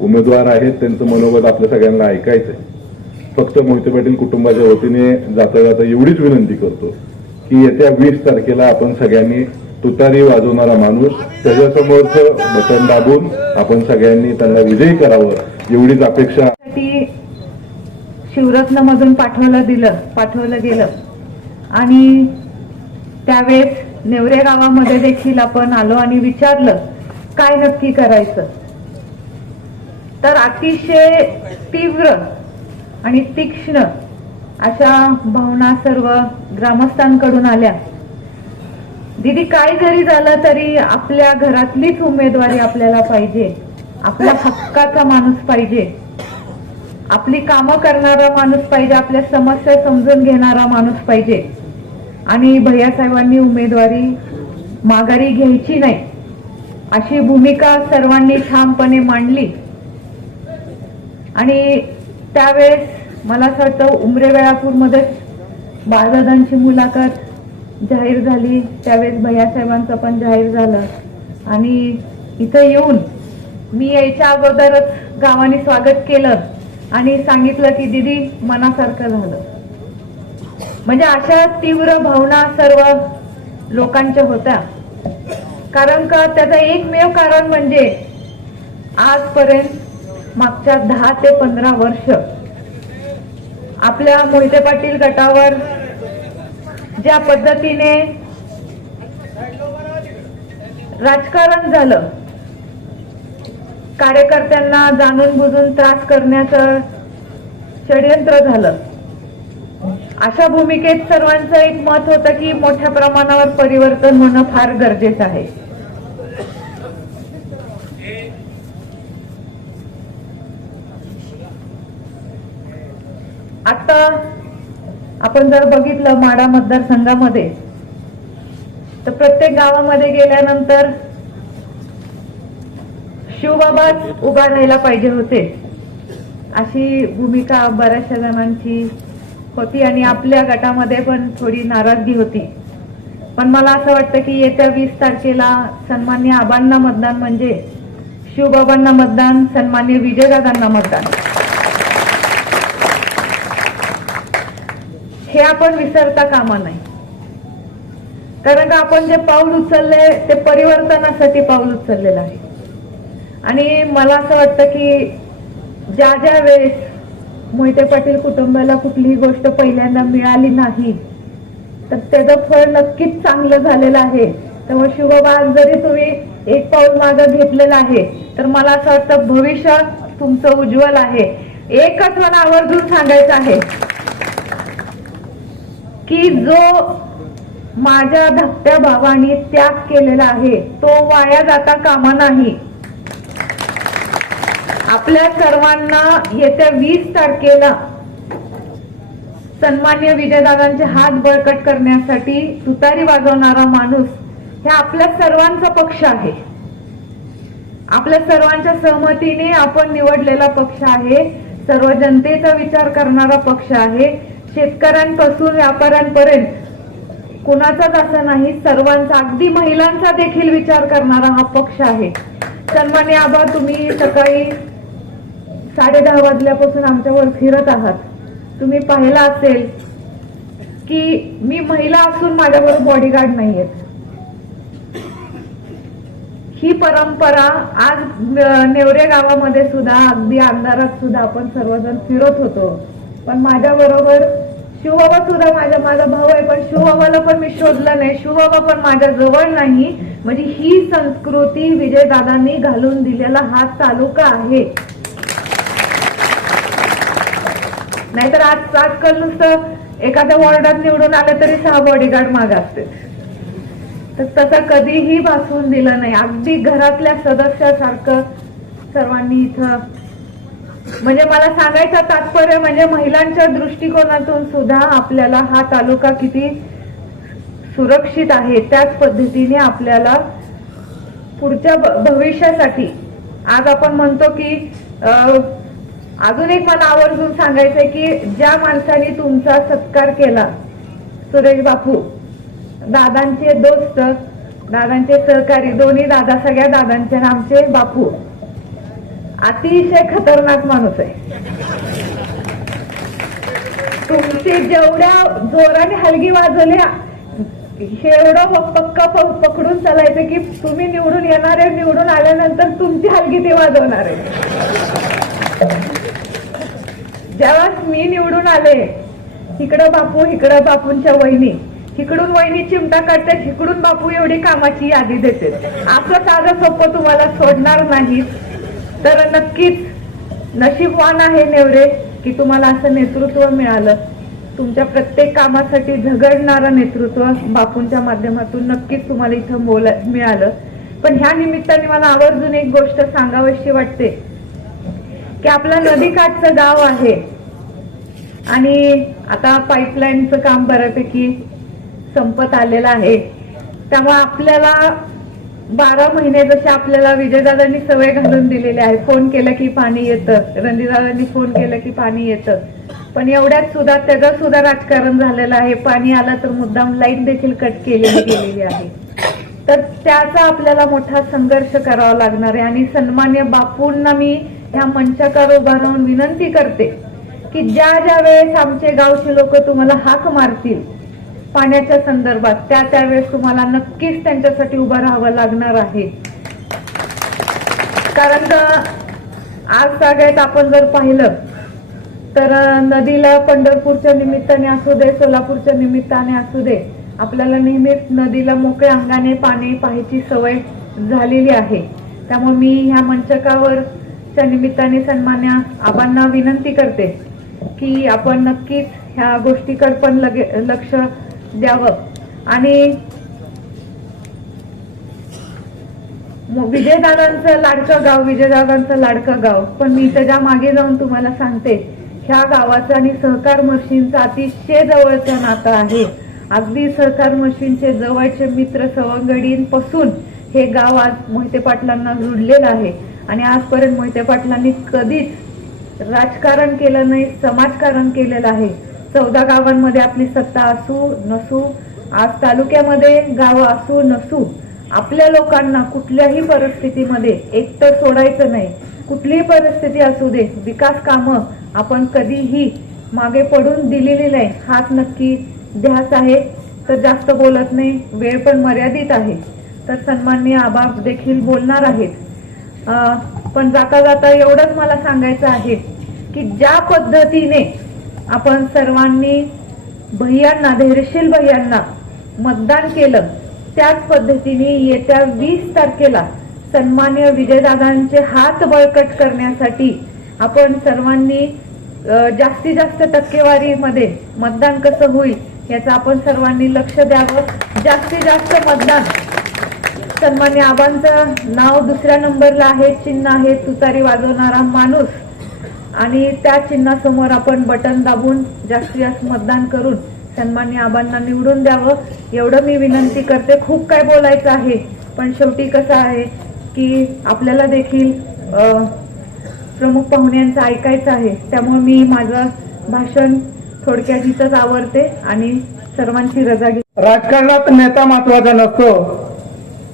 उमेदवार आहेत, त्यांचं मनोगत आपल्या सगळ्यांना ऐकायचंय. फक्त मोहिते पाटील कुटुंबाच्या वतीने जाता जाता एवढीच विनंती करतो की येत्या 20 तारखेला आपण सगळ्यांनी तुतारी वाजवणारा माणूस त्याच्यासमोरचं बटन दाबून आपण सगळ्यांनी त्यांना विजयी करावं एवढीच अपेक्षा. शिवरत्न मधून पाठवलं गेलं आणि त्यावेळेस नेवरे गावामध्ये देखील आपण आलो आणि विचारलं काय नक्की करायचं. तर अतिशय तीव्र आणि तीक्ष्ण अशा भावना सर्व ग्रामस्थांकडून आल्या. दीदी काय जरी झालं तरी आपल्या घरातलीच उमेदवारी आपल्याला पाहिजे, आपला हक्काचा माणूस पाहिजे, आपली कामं करणारा माणूस पाहिजे, आपल्या समस्या समजून घेणारा माणूस पाहिजे. आणि भैयासाहेबांनी उमेदवारी माघारी घ्यायची नाही अशी भूमिका सर्वांनी ठामपणे मांडली. आणि त्यावेळेस मला असं वाटतं उमरे वेळापूरमध्ये बाळदादांची मुलाखत जाहीर झाली, त्यावेळेस भैयासाहेबांचं पण जाहीर झालं. आणि इथं येऊन मी यायच्या अगोदरच गावाने स्वागत केलं आणि सांगितलं की दीदी मनासारखं झालं. म्हणजे अशा तीव्र भावना सर्व लोकांच्या होत्या. कारण का त्याचं एकमेव कारण म्हणजे आजपर्यंत मागच्या 10 ते 15 वर्ष आपल्या मोहिते पाटील गटावर ज्या पद्धतीने राजकारण झालं, कार्यकर्त्यांना जाणून बुजून त्रास करण्याचं षडयंत्र झालं, अशा भूमिकेत सर्वांचं एक मत होतं की मोठ्या प्रमाणावर परिवर्तन होणं फार गरजेचं आहे. आता आपण जर बघितलं माढा मतदारसंघामध्ये तर प्रत्येक गावामध्ये गेल्यानंतर शिवबाबाच उभा राहायला पाहिजे होते अशी भूमिका बऱ्याचशा जणांची होती आणि आपल्या गटामध्ये पण थोडी नाराजगी होती. पण मला असं वाटतं की येत्या 20 तारखेला सन्मान्य आबांना मतदान म्हणजे शिवबाबांना मतदान, सन्मान्य विजयदादांना मतदान, हे आपण विसरता कामा नाही. कारण का आपण जे पाऊल उचलले ते परिवर्तनासाठी पाऊल उचललेलं आहे. आणि मला असं वाटतं की ज्या ज्या वेळेस मोहिते पाटील कुटुंबाला कुठलीही गोष्ट पहिल्यांदा मिळाली नाही तर त्याचं फळ नक्कीच चांगलं झालेलं आहे. त्यामुळे शिवबाबा आज जरी तुम्ही एक पाऊल मागं घेतलेलं आहे तर मला असं वाटतं भविष्य तुमचं उज्ज्वल आहे. एकच मला आवर्जून सांगायचं आहे की जो माझ्या धाकट्या भावाने त्याग केलेला आहे तो वाया जाता कामा नाही. आपल्या सर्वांना येत्या 20 तारखेला सन्मान्य विजयदादांचे हात बळकट करण्यासाठी तुतारी वाजवणारा माणूस हे आपल्या सर्वांचा पक्ष आहे. आपल्या सर्वांच्या सहमतीने आपण निवडलेला पक्ष आहे. सर्व जनतेचा विचार करणारा पक्ष आहे. शेतकऱ्यांपासून व्यापाऱ्यांपर्यंत कुणाचाच असं नाही, सर्वांचा, अगदी महिलांचा देखील विचार करणारा हा पक्ष आहे. सन्मान्य आबा, तुम्ही सकाळी 10:30 वाजल्यापासून आमच्यावर फिरत आहात. तुम्ही पाहिलं असेल की मी महिला असून माझ्याबरोबर बॉडीगार्ड नाहीयेत. ही परंपरा आज नेवरे गावामध्ये सुद्धा, अगदी अंधारात सुद्धा आपण सर्वजण फिरत होतो. पण माझ्या बरोबर शिवबाबा सुद्धा, माझा भाऊ आहे, पण शिवबाबाला पण मी शोधलं नाही, शिवबाबा पण माझ्या जवळ नाही. म्हणजे ही संस्कृती विजयदादांनी घालून दिलेला हा तालुका आहे. नाहीतर आजकाल नुसतं एखाद्या वॉर्डात निवडून आलं तरी 6 बॉडीगार्ड मागे असते. तर तसं कधीही भासवून दिलं नाही. अगदी घरातल्या सदस्यासारखं सर्वांनी इथं, म्हणजे मला सांगायचं तात्पर्य म्हणजे महिलांच्या दृष्टिकोनातून सुद्धा आपल्याला हा तालुका किती सुरक्षित आहे, त्याच पद्धतीने आपल्याला पुढच्या भविष्यासाठी आज आपण म्हणतो की अजून एक मला आवर्जून सांगायचंय की ज्या माणसाने तुमचा सत्कार केला सुरेश बापू, दादांचे दोस्त, दादांचे सहकारी, दोन्ही दादा, सगळ्या दादांचे आणि आमचे बापू अतिशय खतरनाक माणूस आहे. तुमची जेवढ्या जोराने हलगी वाजवल्या एवढं पक्का पकडून चालायचं की तुम्ही निवडून येणार आहे, निवडून आल्यानंतर तुमची हलगी ते वाजवणार आहे. जेव्हा मी निवडून आले, इकडं बापू, इकडं बापूंच्या वहिनी, इकडून वहिनी चिमटा काढतात, इकडून बापू एवढी कामाची यादी देते. असं साधं सोपं तुम्हाला सोडणार नाही. तर नक्कीच नशीबवान आहे नेवरे की तुम्हाला असं नेतृत्व मिळालं. तुमच्या प्रत्येक कामासाठी झगडणारं नेतृत्व बापूंच्या माध्यमातून नक्कीच तुम्हाला इथं मिळालं. पण ह्या निमित्ताने मला आवर्जून एक गोष्ट सांगावीशी वाटते की आपलं नदीकाठचं गाव आहे आणि आता पाईपलाईनचं काम बऱ्यापैकी संपत आलेलं आहे. त्यामुळे आपल्याला 12 महिने जसे आपल्याला विजयदादांनी सवय घालून दिलेली आहे, फोन केलं की पाणी येतं, रणजितदादांनी फोन केलं की पाणी येतं. पण एवढ्यात सुद्धा त्याचं सुद्धा राजकारण झालेलं आहे. पाणी आलं तर मुद्दाम लाईन देखील कट केलेली गेलेली आहे. तर त्याचा आपल्याला मोठा संघर्ष करावा लागणार आहे. आणि सन्मान्य बापूंना मी ह्या मंचावर उभा राहून विनंती करते की ज्या ज्या वेळेस आमचे गावचे लोक तुम्हाला हाक मारतील पाण्याच्या संदर्भात, त्यावेळेस तुम्हाला नक्कीच त्यांच्यासाठी उभं राहावं लागणार आहे. कारण आज सगळ्यात आपण जर पाहिलं तर नदीला पंढरपूरच्या निमित्ताने असू दे, सोलापूरच्या निमित्ताने असू दे, आपल्याला नेहमीच नदीला मोकळ्या अंगाने पाणी पाहायची सवय झालेली आहे. त्यामुळे मी ह्या मंचकावरच्या निमित्ताने सन्मान्य आबांना विनंती करते की आपण नक्कीच ह्या गोष्टीकडे पण लक्ष द्यावं. आणि विजयदादांचं लाडकं गाव, पण मी त्याच्या मागे जाऊन तुम्हाला सांगते, ह्या गावाचं आणि सहकार मशीनचं अतिशय जवळचं नातं आहे. अगदी सहकार मशीनचे जवळचे मित्र सवंगडींपासून हे गाव आज मोहिते पाटलांना जुडलेलं आहे. आणि आजपर्यंत मोहिते पाटलांनी कधीच राजकारण केलं नाही, समाजकारण केलेलं आहे. 14 गावांमध्ये आपली सत्ता असू नसू, आज तालुक्यामध्ये गावं असू नसू, आपल्या लोकांना कुठल्याही परिस्थितीमध्ये एकटं सोडायचं नाही. कुठलीही परिस्थिती असू दे, विकास कामं आपण कधीही मागे पडून दिलेली नाही, हाच नक्की ध्यास आहे. तर जास्त बोलत नाही, वेळ पण मर्यादित आहे. तर सन्माननीय आबा देखील बोलणार आहेत. पण जाता जाता एवढंच मला सांगायचं आहे की ज्या पद्धतीने आपण सर्वांनी भैयांना, धैर्यशील भैयांना मतदान केलं, त्याच पद्धतीने येत्या 20 तारखेला सन्मान्य विजयदादांचे हात बळकट करण्यासाठी आपण सर्वांनी जास्तीत जास्त टक्केवारीमध्ये मतदान कसं होईल याचं आपण सर्वांनी लक्ष द्यावं. जास्तीत जास्त मतदान. सन्मान्य आबांचं नाव 2ऱ्या नंबरला आहे, चिन्ह आहे तुतारी वाजवणारा माणूस. आणि त्या चिन्हासमोर आपण बटन दाबून जास्तीत जास्त मतदान करून सन्मान्य आबांना निवडून द्यावं, एवढं मी विनंती करते. खूप काय बोलायचं आहे, पण शेवटी कसं आहे की आपल्याला देखील प्रमुख पाहुण्यांचं ऐकायचं आहे. त्यामुळे मी माझं भाषण थोडक्यात इथंच आवरते आणि सर्वांची रजा घेते. राजकारणात नेता महत्वाचा नसतो,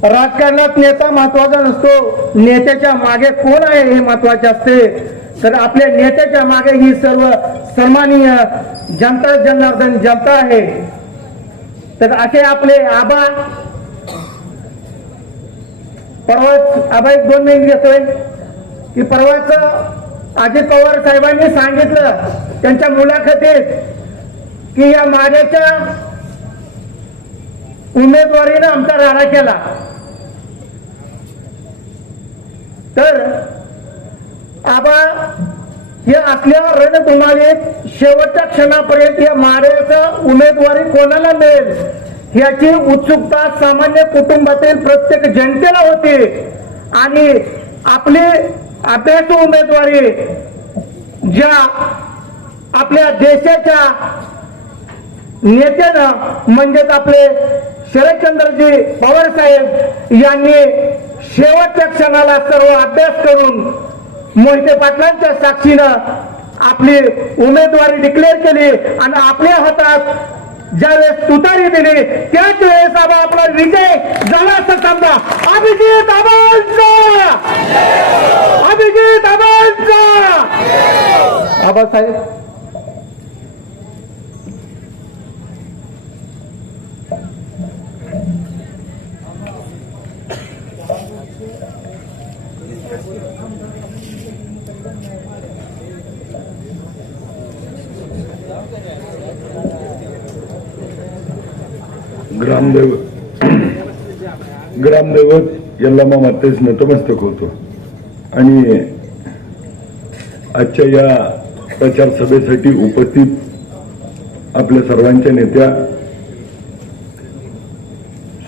राजकारणात नेता महत्वाचा नसतो, नेत्याच्या मागे कोण आहे हे महत्वाचे असते. तर आपल्या नेत्याच्या मागे ही सर्व सन्माननीय जनता, जनार्दन जनता आहे. तर असे आपले आबा, परवाच आबा 1-2 मिनिट घेतोय की परवाच अजित पवार साहेबांनी सांगितलं त्यांच्या मुलाखतीत की या माझ्याच्या उमेदवारीनं आमचा राडा केला. तर आबा हे असल्यावर रणधुमाळीत शेवटच्या क्षणापर्यंत या माड्याचं उमेदवारी कोणाला मिळेल याची उत्सुकता सामान्य कुटुंबातील प्रत्येक जनतेला होती. आणि आपली अभ्यासू उमेदवारी ज्या आपल्या देशाच्या नेत्यानं म्हणजेच आपले शरदचंद्रजी पवार साहेब यांनी शेवटच्या क्षणाला सर्व अभ्यास करून मोहिते पाटलांच्या साक्षीनं आपली उमेदवारी डिक्लेअर केली आणि आपल्या हातात ज्यावेळेस तुतारी दिली त्याच वेळेस आपला विजय झाला असं समजा. अभिजित आबांचा, अभिजित आबांचा. आबासाहेब ग्रामदैवत यल्लामा मातेस नतमस्तक होतो आणि आजच्या या प्रचार सभेसाठी उपस्थित आपल्या सर्वांच्या नेत्या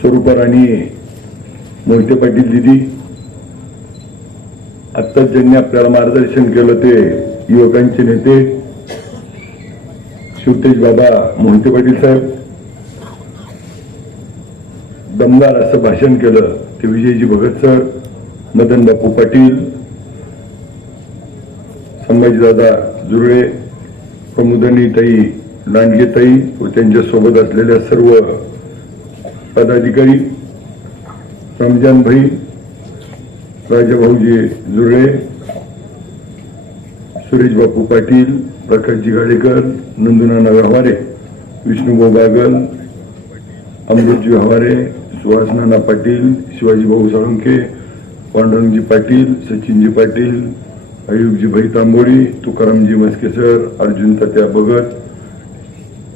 स्वरूपा राणी मोहिते पाटील दिदी, आत्ताच ज्यांनी आपल्याला मार्गदर्शन केलं ते युवकांचे नेते शिवतेज बाबा मोहिते पाटील साहेब, दमदार असं भाषण केलं ते विजयजी भगत सर, मदन बापू पाटील, संभाजीदादा जुरळे, प्रमोदनीताई लांडगेताई व त्यांच्या सोबत असलेल्या सर्व पदाधिकारी, रमजान भाई, राजाभाऊजी जुरळे, सुरेश बापू पाटील, प्रकाशजी गाडेकर, नंदुनाना व्यवहारे, विष्णुभाऊ बागल, अमृतजी हवारे, सुहासनाना पाटील, शिवाजी भाऊ साळुंखे, पांडुरंगजी पाटील, सचिनजी पाटील, अयुबजी भाई तांबोळी, तुकारामजी मस्केसर, अर्जुन तात्या भगत,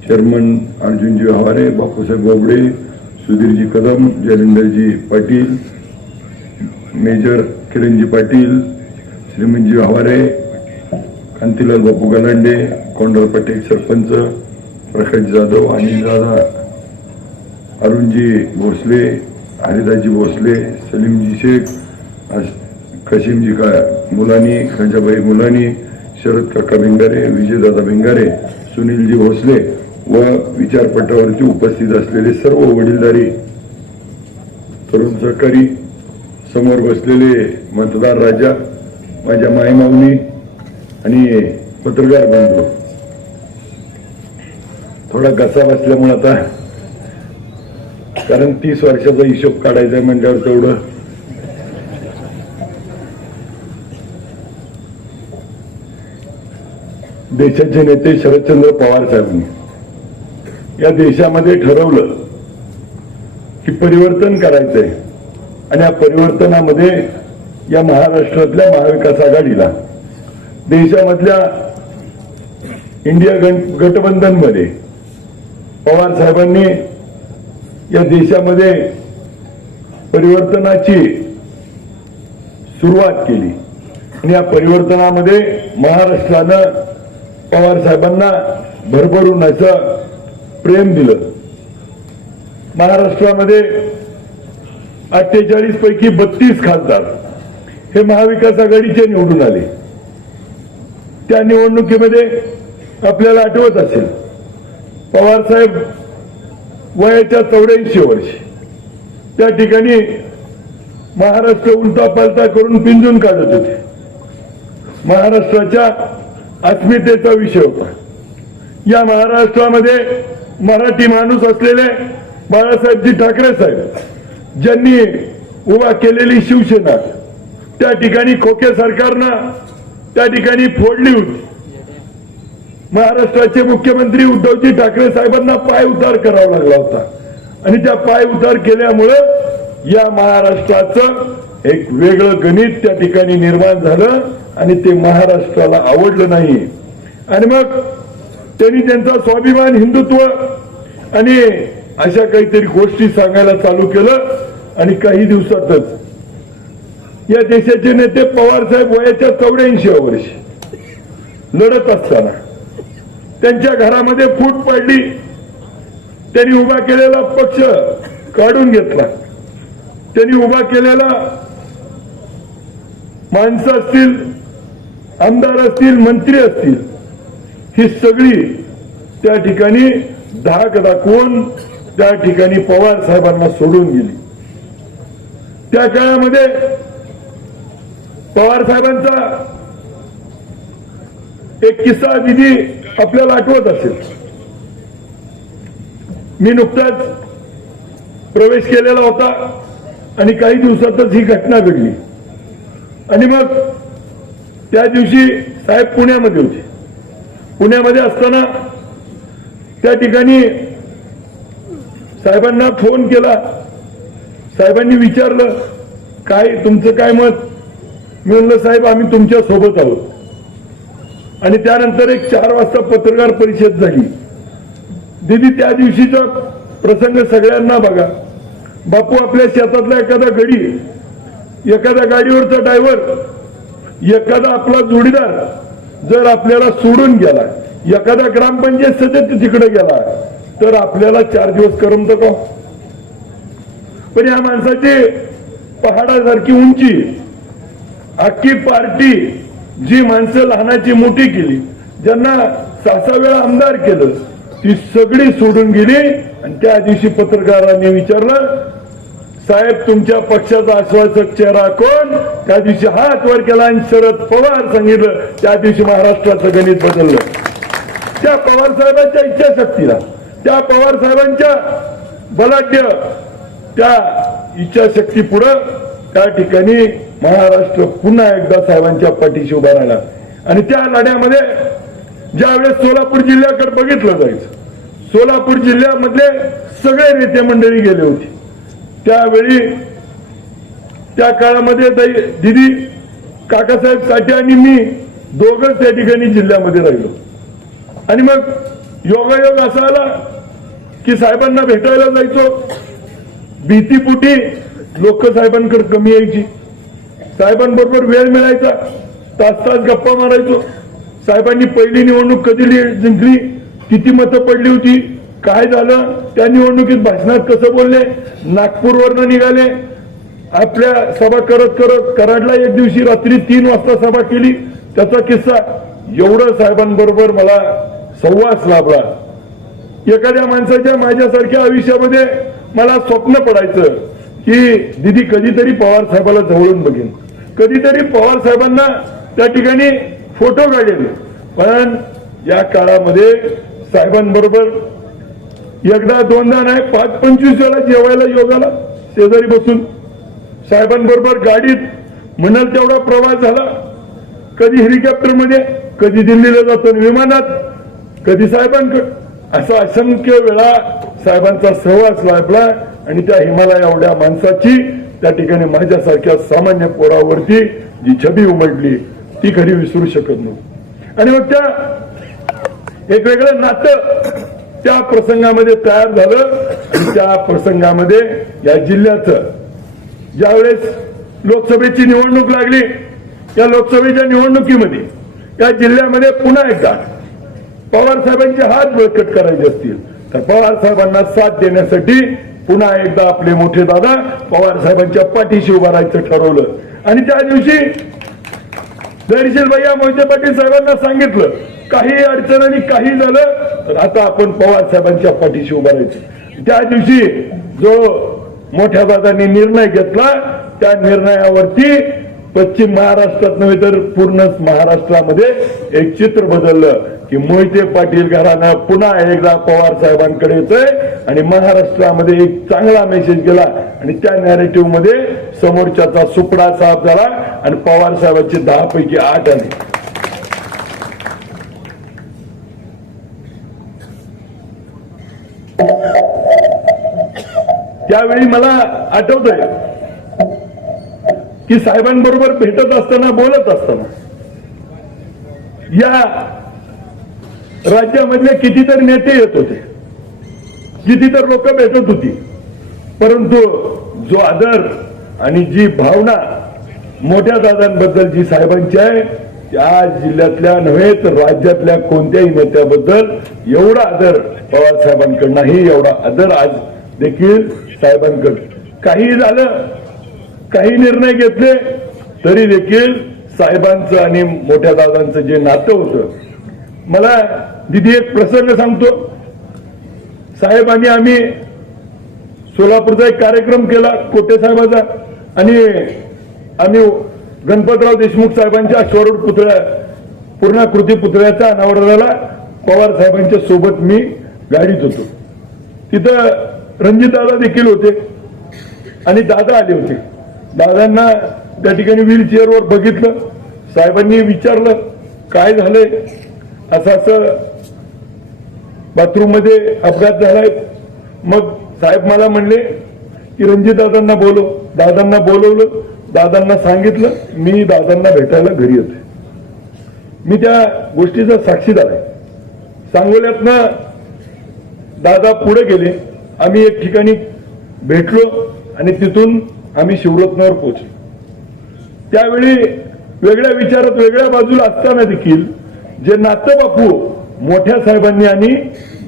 चेअरमन अर्जुनजी हवारे, बापूसाहेब बोबडे, सुधीरजी कदम, जयलिंदरजी पाटील, मेजर किरणजी पाटील, श्रीमंतजी हवारे, कांतीलाल बापू गलांडे, कोंडल पटेल सरपंच, प्रकाश जाधव, अनिल दादा, अरुणजी भोसले, हरिदासजी भोसले, सलीमजी शेख, कशीमजी मुलानी, खंजाबाई मुलानी, शरद काका भिंगारे, विजयदादा भिंगारे, सुनीलजी भोसले व विचारपटावरती उपस्थित असलेले सर्व वडीलधारी तरुण सहकारी, समोर बसलेले मतदार राजा, माझ्या मायमाऊनी आणि पत्रकार बंधू. थोडा घसा बसल्यामुळे आता, कारण 30 वर्षाचा हिशोब काढायचा म्हणल्यावर तेवढं देशाचे नेते शरदचंद्र पवार साहेबांनी या देशामध्ये ठरवलं की परिवर्तन करायचंय आणि या परिवर्तनामध्ये या महाराष्ट्रातल्या महाविकास आघाडीला देशामधल्या इंडिया गठबंधनमध्ये पवार साहेबांनी या देशामध्ये परिवर्तनाची सुरुवात केली आणि या परिवर्तनामध्ये महाराष्ट्रानं पवार साहेबांना भरभरून असं प्रेम दिलं. महाराष्ट्रामध्ये 48 पैकी 32 खासदार हे महाविकास आघाडीचे निवडून आले. त्या निवडणुकीमध्ये आपल्याला आठवत असेल पवार साहेब वयाच्या 84 वर्ष त्या ठिकाणी महाराष्ट्र उलटा पालटा करून पिंजून काढत होते. महाराष्ट्राच्या अस्मितेचा विषय होता. या महाराष्ट्रामध्ये मराठी माणूस असलेले बाळासाहेबजी ठाकरे साहेब ज्यांनी उभा केलेली शिवसेना त्या ठिकाणी खोके सरकारनं त्या ठिकाणी फोडली होती. महाराष्ट्राचे मुख्यमंत्री उद्धवजी ठाकरे साहेबांना पाय उतार करावा लागला होता आणि त्या पाय उतार केल्यामुळं या महाराष्ट्राचं एक वेगळं गणित त्या ठिकाणी निर्माण झालं आणि ते महाराष्ट्राला आवडलं नाही. आणि मग त्यांनी त्यांचा स्वाभिमान, हिंदुत्व आणि अशा काहीतरी गोष्टी सांगायला चालू केलं आणि काही दिवसातच या देशाचे नेते पवार साहेब वयाच्या 84 वर्षी लढत असताना त्यांच्या घरामध्ये फूट पडली. त्यांनी उभा केलेला पक्ष काढून घेतला. त्यांनी उभा केलेला माणसं असतील, आमदार असतील, मंत्री असतील, ही सगळी त्या ठिकाणी धाक दाखवून त्या ठिकाणी पवार साहेबांना सोडून गेली. त्या काळामध्ये पवार साहेबांचा एक किस्सा दिदी आपल्याला आठवत असेल. मी नुकताच प्रवेश केलेला होता आणि काही दिवसातच ही घटना घडली. आणि मग त्या दिवशी साहेब पुण्यामध्ये होते. पुण्यामध्ये असताना त्या ठिकाणी साहेबांना फोन केला. साहेबांनी विचारलं, काय तुमचं काय मत? मी म्हणलं, साहेब आम्ही तुमच्या सोबत आहोत. आणि त्यानंतर एक 4 वाजता पत्रकार परिषद झाली. दीदी, त्या दिवशीचा प्रसंग सगळ्यांना बघा. बापू, आपल्या शेतातला एखादा गडी, एखाद्या गाडीवरचा ड्रायव्हर, एखादा आपला जोडीदार जर आपल्याला सोडून गेला, एखादा ग्रामपंचायत सदस्य तिकडे गेला, तर आपल्याला 4 दिवस करमतं का? पण या माणसाची पहाडासारखी उंची, अख्खी पार्टी जी माणसं लहानाची मोठी केली, ज्यांना 6 वेळा आमदार केलं, ती सगळी सोडून गेली. आणि त्या दिवशी पत्रकारांनी विचारलं, साहेब तुमच्या पक्षाचा आश्वासक चेहरा कोण? त्या दिवशी हात वर केला आणि शरद पवार सांगितलं. त्या दिवशी महाराष्ट्राचं गणित बदललं. त्या पवार साहेबांच्या इच्छाशक्तीला, त्या पवार साहेबांच्या बलाढ्य त्या इच्छाशक्ती पुढं त्या ठिकाणी महाराष्ट्र पुन्हा एकदा साहेबांच्या पाठीशी उभा राहिला. आणि त्या लढ्यामध्ये ज्यावेळेस सोलापूर जिल्ह्याकडे बघितलं जायचं, सोलापूर जिल्ह्यामधले सगळे नेते मंडळी गेले होते. त्यावेळी त्या काळामध्ये दिदी, काकासाहेब साठे आणि मी दोघंच त्या ठिकाणी जिल्ह्यामध्ये राहिलो. आणि मग योगायोग असा आला की साहेबांना भेटायला जायचो. भीतीपोटी लोक साहेबांकडे कमी यायची. साहेबांबरोबर वेळ मिळायचा, तास गप्पा मारायचो. साहेबांनी पहिली निवडणूक कधी जिंकली, किती मतं पडली होती, काय झालं, त्या निवडणुकीत भाषणात कसं बोलले, नागपूरवरनं निघाले, आपल्या सभा करत करत कराडला एक दिवशी रात्री 3 वाजता सभा केली, त्याचा किस्सा. एवढं साहेबांबरोबर मला सहवास लाभला. एखाद्या माणसाच्या माझ्यासारख्या आयुष्यामध्ये मला स्वप्न पडायचं की दीदी कधीतरी पवार साहेबाला जवळून बघेन, कधीतरी पवार साहेबांना त्या ठिकाणी फोटो काढेल. पण या काळामध्ये साहेबांबरोबर एकदा दोनदा नाही 5-25 वेळा जेवायला योगाला शेजारी बसून साहेबांबरोबर गाडीत म्हणाल तेवढा प्रवास झाला. कधी हेलिकॉप्टरमध्ये, कधी दिल्लीला जातो विमानात, कधी साहेबांकडे. असा असंख्य वेळा साहेबांचा सहवास लाभला. आणि त्या हिमालय एवढ्या माणसाची त्या ठिकाणी माझ्यासारख्या सामान्य पोरावरती जी छबी उमटली ती कधी विसरू शकत नव्हती. आणि मग त्या एक वेगळं नातं त्या प्रसंगामध्ये तयार झालं. आणि त्या प्रसंगामध्ये या जिल्ह्याचं ज्यावेळेस लोकसभेची निवडणूक लागली, त्या लोकसभेच्या निवडणुकीमध्ये या जिल्ह्यामध्ये पुन्हा एकदा पवार साहेबांचे हात बळकट करायचे असतील तर पवार साहेबांना साथ देण्यासाठी पुन्हा एकदा आपले मोठे दादा पवार साहेबांच्या पाठीशी उभा राहायचं ठरवलं. आणि त्या दिवशी धैर्यशील भैया मोहिते पाटील साहेबांना सांगितलं, काही अडचण आणि काही झालं तर आता आपण पवार साहेबांच्या पाठीशी उभा राहायचं. त्या दिवशी जो मोठ्या दादांनी निर्णय घेतला, त्या निर्णयावरती पश्चिम महाराष्ट्रात नव्हे तर पूर्ण महाराष्ट्रामध्ये एक चित्र बदललं की मोहिते पाटील घराणं पुन्हा एकदा पवार साहेबांकडे येतोय. आणि महाराष्ट्रामध्ये एक चांगला मेसेज गेला. आणि त्या नॅरेटिव्ह मध्ये समोरच्याचा सुपडा साफ झाला आणि पवार साहेबांचे 10 पैकी 8 आले. त्यावेळी मला आठवतंय की साहेबांबरोबर भेटत असताना, बोलत असताना या राज्यामधले कितीतरी नेते येत होते, कितीतरी लोक भेटत होती. परंतु जो आदर आणि जी भावना मोठ्या दादांबद्दल जी साहेबांची आहे, त्या जिल्ह्यातल्या नव्हे तर राज्यातल्या कोणत्याही नेत्याबद्दल एवढा आदर पवार साहेबांकडे नाही. एवढा आदर आज देखील साहेबांकडे. काही झालं, काही निर्णय घेतले तरी देखील साहेबांचं आणि मोठ्या दादांचं जे नातं होतं. मला दिदी एक प्रसंग सांगतो. साहेब आणि आम्ही सोलापूरचा एक कार्यक्रम केला कोटे साहेबाचा. आणि आम्ही गणपतराव देशमुख साहेबांच्या स्वरूप पुतळ्या, पूर्णाकृती पुतळ्याचा अनावरणाला पवार साहेबांच्या सोबत मी गाडीत होतो. तिथं रणजितदादा देखील होते आणि दादा आले होते. दादांना त्या ठिकाणी व्हीलचेअरवर बघितलं. साहेबांनी विचारलं काय झालंय, असं बाथरूम मध्ये अपघात झालाय. मग साहेब मला म्हणले की रणजितदादांना बोलव. दादांना बोलवलं. दादांना सांगितलं मी दादांना भेटायला घरी येते. मी त्या गोष्टीचा साक्षीदार आहे. सांगोल्यातनं दादा पुढे गेले. आम्ही एक ठिकाणी भेटलो आणि तिथून आम्ही शिवरत्नावर पोहोचलो. त्यावेळी वेगळ्या विचारात वेगळ्या बाजूला असताना देखील जे नातं बापू मोठ्या साहेबांनी आणि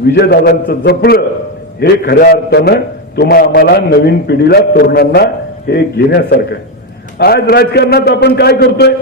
विजयदादांचं जपलं हे खऱ्या अर्थानं आम्हाला नवीन पिढीला तरुणांना हे घेण्यासारखं आहे. आज राजकारणात आपण काय करतोय,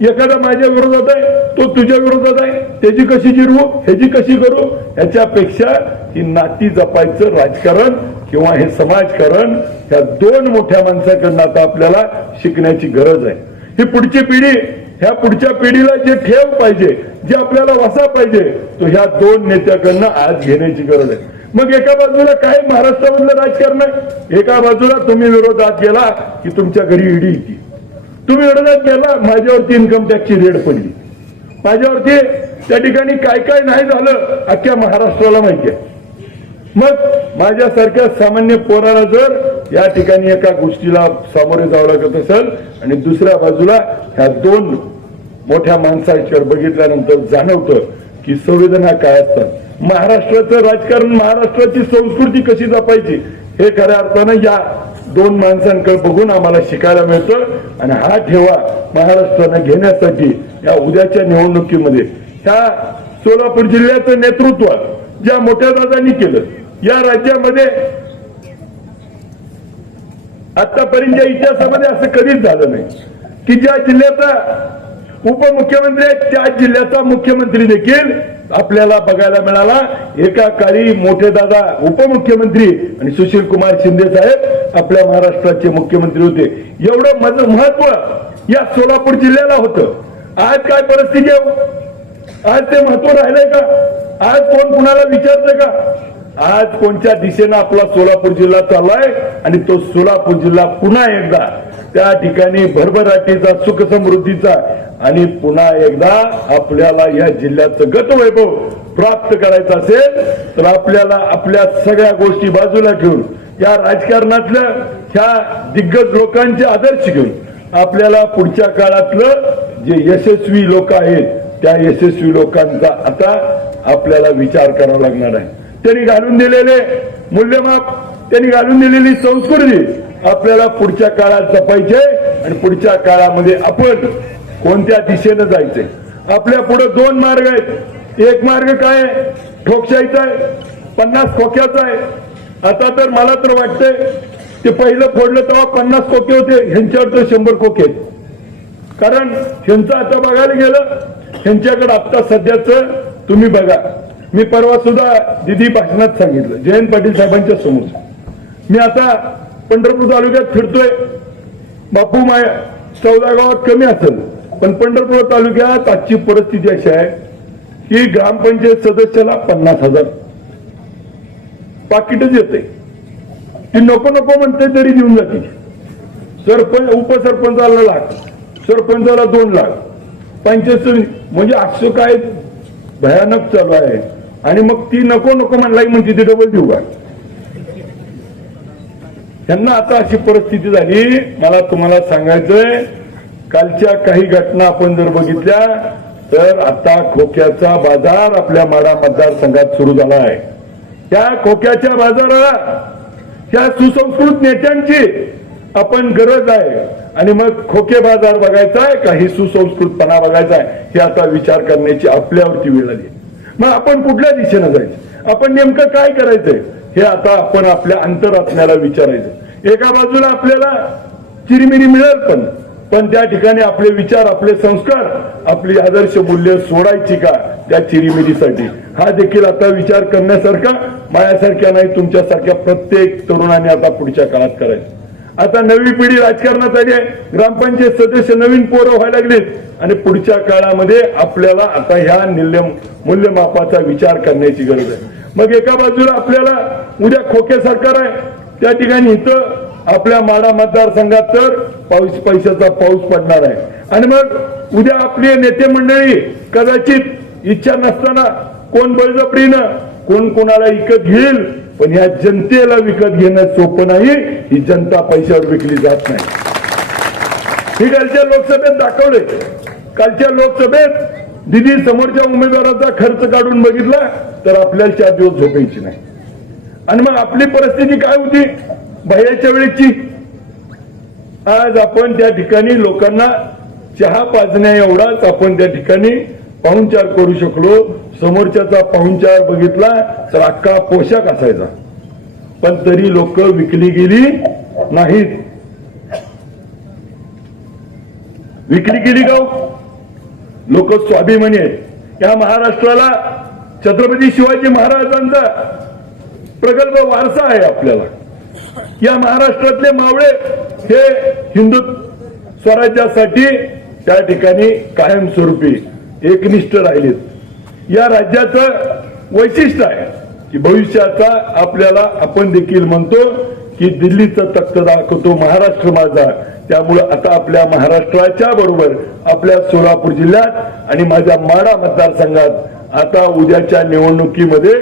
एखादा माझ्या विरोधात आहे तो तुझ्या विरोधात आहे, त्याची कशी जिरवू ह्याची कशी करू, ह्याच्यापेक्षा ही नाती जपायचं राजकारण किंवा हे समाजकारण ह्या दोन मोठ्या माणसाकडनं आता आपल्याला शिकण्याची गरज आहे. ही पुढची पिढी, ह्या पुढच्या पिढीला जे ठेव पाहिजे, जे आपल्याला वसा पाहिजे, तो ह्या दोन नेत्याकडनं आज घेण्याची गरज आहे. मग एका बाजूला काय महाराष्ट्रामधलं राजकारण आहे, एका बाजूला तुम्ही विरोधात गेला की तुमच्या घरी ईडी येते. तुम्ही विरोधात गेला माझ्यावरती इन्कम टॅक्सची रेड पडली, माझ्यावरती त्या ठिकाणी काय काय नाही झालं अख्ख्या महाराष्ट्राला माहिती आहे. मग माझ्यासारख्या सामान्य पोराला जर या ठिकाणी एका गोष्टीला सामोरे जावं लागत असेल आणि दुसऱ्या बाजूला ह्या दोन मोठ्या माणसांच्यावर बघितल्यानंतर जाणवतं की संवेदना काय असतात, महाराष्ट्राचं राजकारण, महाराष्ट्राची संस्कृती कशी जपायची हे खऱ्या अर्थानं या दोन माणसांकडे बघून आम्हाला शिकायला मिळतं. आणि हा ठेवा महाराष्ट्रानं घेण्यासाठी या उद्याच्या निवडणुकीमध्ये ह्या सोलापूर जिल्ह्याचं नेतृत्व ज्या मोठ्या दादांनी केलं, या राज्यामध्ये आतापर्यंतच्या इतिहासामध्ये असं कधीच झालं नाही की ज्या जिल्ह्याचा उपमुख्यमंत्री आहे त्या जिल्ह्याचा मुख्यमंत्री देखील आपल्याला बघायला मिळाला. एका काळी मोठे दादा उपमुख्यमंत्री आणि सुशील कुमार शिंदे साहेब आपल्या महाराष्ट्राचे मुख्यमंत्री होते. एवढं महत्व या सोलापूर जिल्ह्याला होतं. आज काय परिस्थिती आहे, आज ते महत्व राहिलंय का, आज कोण कुणाला विचारतंय का, आज कोणत्या दिशेनं आपला सोलापूर जिल्हा चाललाय आणि तो सोलापूर जिल्हा पुन्हा एकदा त्या ठिकाणी भरभराटीचा, सुख समृद्धीचा आणि पुन्हा एकदा आपल्याला या जिल्ह्याचं गतवैभव प्राप्त करायचं असेल तर आपल्याला आपल्या सगळ्या गोष्टी बाजूला ठेवून या राजकारणातल्या ह्या दिग्गज लोकांचे आदर्श घेऊन आपल्याला पुढच्या काळातलं जे यशस्वी लोक आहेत त्या यशस्वी लोकांचा आता आपल्याला विचार करावा लागणार आहे. त्यांनी घालून दिलेले मूल्यमाप, त्यांनी घालून दिलेली संस्कृती आपल्याला पुढच्या काळात जपायचे आणि पुढच्या काळामध्ये आपण कोणत्या दिशेनं जायचंय. आपल्या पुढे दोन मार्ग आहेत. एक मार्ग काय आहे, ठोकशाहीचा आहे, 50 खोक्याचा आहे. आता तर मला तर वाटतंय ते पहिलं फोडलं तेव्हा 50 खोके होते, ह्यांच्यावर तर 100 खोके आहेत. कारण ह्यांचं आता बघायला गेलं ह्यांच्याकडे आता सध्याच तुम्ही बघा, मी परवा सुद्धा दिदी भाषणात सांगितलं जयंत पाटील साहेबांच्या समोर, मी आता पंढरपूर तालुक्यात फिरतोय. बापू माया 14 गावात कमी असेल पण पंढरपूर तालुक्यात आजची परिस्थिती अशी आहे की ग्रामपंचायत सदस्याला 50,000 पाकिटच येते. ती नको नको म्हणते तरी देऊन जाते. सरपंच उपसरपंचाला लाख, सरपंचाला 2 लाख, पंचायत म्हणजे असं काय भयानक चालू आहे. आणि मग ती नको नको म्हणलाई म्हणते ती डबल देऊ का. त्यांना आता अशी परिस्थिती झाली. मला तुम्हाला सांगायचंय कालच्या काही घटना आपण जर बघितल्या तर आता खोक्याचा बाजार आपल्या माढा मतदारसंघात सुरू झाला आहे. त्या खोक्याच्या बाजाराला त्या सुसंस्कृत नेत्यांची आपण गरज आहे. आणि मग खोके बाजार बघायचा आहे का ही सुसंस्कृतपणा बघायचा आहे हे आता विचार करण्याची आपल्यावरती वेळ आली. मग आपण कुठल्या दिशेनं जायचं, आपण नेमकं काय करायचंय हे आता आपण आपल्या अंतरात्म्याला विचारायचं. एका बाजूला आपल्याला चिरीमिरी मिळेल पण त्या ठिकाणी आपले विचार, आपले संस्कार, आपली आदर्श मूल्य सोडायची का त्या चिरीमिरीसाठी, हा देखील आता विचार करण्यासारखा माझ्यासारख्या नाही तुमच्यासारख्या प्रत्येक तरुणाने आता पुढच्या काळात करायचं. आता नवी पिढी राजकारणात आली आहे, ग्रामपंचायत सदस्य नवीन पोरं व्हायला लागलीत आणि पुढच्या काळामध्ये आपल्याला आता ह्या मूल्यमापाचा विचार करण्याची गरज आहे. मग एका बाजूला आपल्याला उद्या खोके सरकार आहे, त्या ठिकाणी इथं आपल्या माढा मतदारसंघात तर पैशाचा पाऊस पडणार आहे. आणि मग उद्या आपली नेते मंडळी कदाचित इच्छा नसताना कोण बळजबरीनं कोण कोणाला विकत घेईल, पण या जनतेला विकत घेणं सोपं नाही. ही जनता पैशावर विकली जात नाही. ही कालच्या लोकसभेत दाखवले. कालच्या लोकसभेत दिदी समोरच्या उमेदवाराचा खर्च काढून बघितला तर आपल्याला 4 दिवस झोपायची नाही. आणि मग आपली परिस्थिती काय होती भैयाच्या वेळेची. आज आपण त्या ठिकाणी लोकांना चहा पाजण्या एवढाच आपण त्या ठिकाणी पाहुणचार करू शकलो. समोरच्याचा पाहुणचार बघितला तर अख्खा पोशाख असायचा, पण तरी लोक विकली गेली नाहीत. विकली गेली का? लोक स्वाभिमानी आहेत. या महाराष्ट्राला छत्रपती शिवाजी महाराजांचा प्रगल्भ वारसा आहे. आपल्याला या महाराष्ट्रातले मावळे हे हिंदू स्वराज्यासाठी त्या ठिकाणी कायमस्वरूपी एकनिष्ठ राहिलेत. या राज्याचं वैशिष्ट्य आहे की भविष्याचा आपल्याला आपण देखील म्हणतो की दिल्लीचं तख्त दाखवतो महाराष्ट्र माझा. त्यामुळं आता आपल्या महाराष्ट्राच्या बरोबर आपल्या सोलापूर जिल्ह्यात आणि माझ्या माढा मतदारसंघात आता उद्याच्या निवडणुकीमध्ये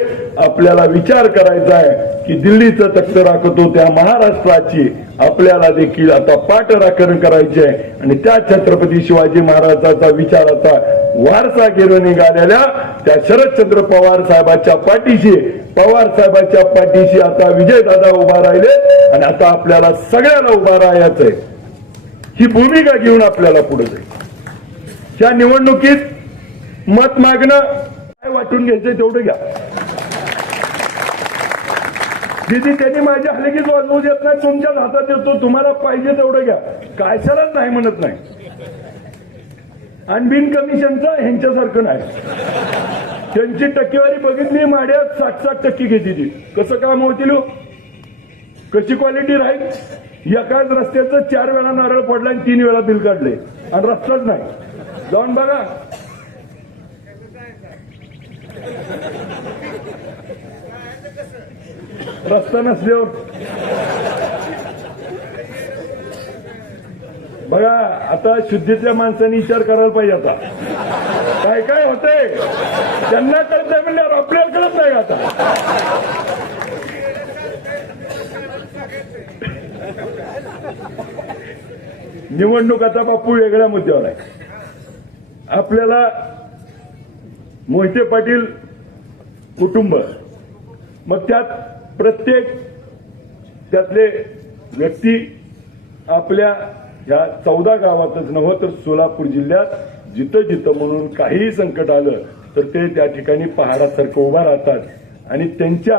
आपल्याला विचार करायचा आहे की दिल्लीचं तख्त राखतो त्या महाराष्ट्राची आपल्याला देखील आता पाठराखण करायची आहे. आणि त्या छत्रपती शिवाजी महाराजांचा विचाराचा वारसा घेऊन निघालेल्या त्या शरदचंद्र पवार साहेबांच्या पाठीशी, पवार साहेबांच्या पाठीशी आता विजयदादा उभा राहिले. आणि आता आपल्याला सगळ्याला उभा राहायचंय. ही भूमिका घेऊन आपल्याला पुढे जाईल. त्या निवडणुकीत मत मागणं काय वाटून घ्यायचंय तेवढं घ्या. दिदी त्यांनी माझ्या हलगीच वाजवू देत नाही, तुमच्याच हातात येतो, तुम्हाला पाहिजे तेवढं घ्या. कायशालाच नाही म्हणत नाही. आणि बिन कमिशनचं ह्यांच्यासारखं नाही. त्यांची टक्केवारी बघितली माड्यात 60% घेते ती. कसं काम होतील, कशी क्वालिटी राहील. एकाच रस्त्याचं 4 वेळा नारळ पडला आणि 3 वेळा बिल काढले आणि रस्ताच नाही. जाऊन बघा. रस्ता नसल्यावर बघा. आता शुद्धीतल्या माणसांनी विचार करायला पाहिजे. आता काय काय होतंय त्यांना कळतंय म्हणल्यावर आपल्याला कळत नाही. आता निवडणूक आता बापू वेगळ्या मुद्द्यावर आहे. आपल्याला मोहिते पाटील कुटुंब, मग त्यात प्रत्येक त्यातले व्यक्ती आपल्या या 14 गावातच नव्हतं तर सोलापूर जिल्ह्यात जिथं जिथं म्हणून काहीही संकट आलं तर ते त्या ठिकाणी पहाडासारखं उभा राहतात. आणि त्यांच्या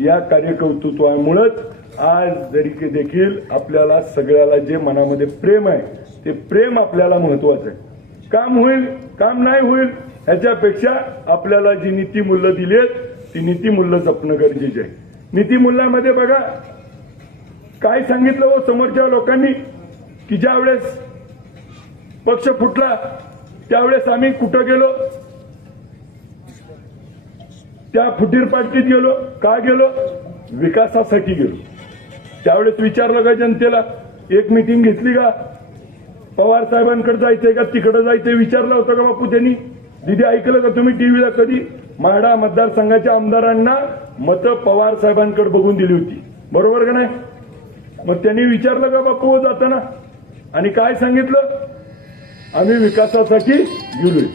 या कार्यकर्तृत्वामुळेच आज जरी देखील आपल्याला सगळ्याला जे मनामध्ये प्रेम आहे ते प्रेम आपल्याला महत्वाचं आहे. काम होईल काम नाही होईल ह्याच्यापेक्षा आपल्याला जी नीतिमूल्य दिली आहेत ती नीतिमूल्य जपणं गरजेचे आहे. नीतिमूल्यामध्ये बघा काय सांगितलं हो समोरच्या लोकांनी की ज्या वेळेस पक्ष फुटला त्यावेळेस आम्ही कुठं गेलो, त्या फुटीर पार्टीत गेलो. का गेलो? विकासासाठी गेलो. त्यावेळेस विचारलं का जनतेला? एक मीटिंग घेतली का? पवार साहेबांकडे जायचंय का तिकडे जायचंय विचारलं होतं का बापू त्यांनी? दिदी ऐकलं का तुम्ही टीव्हीला कधी? माढा मतदारसंघाच्या आमदारांना मतं पवार साहेबांकडे बघून दिली होती, बरोबर का नाही? मग त्यांनी विचारलं का बापू जाताना? आणि काय सांगितलं? आम्ही विकासासाठी गेलोय.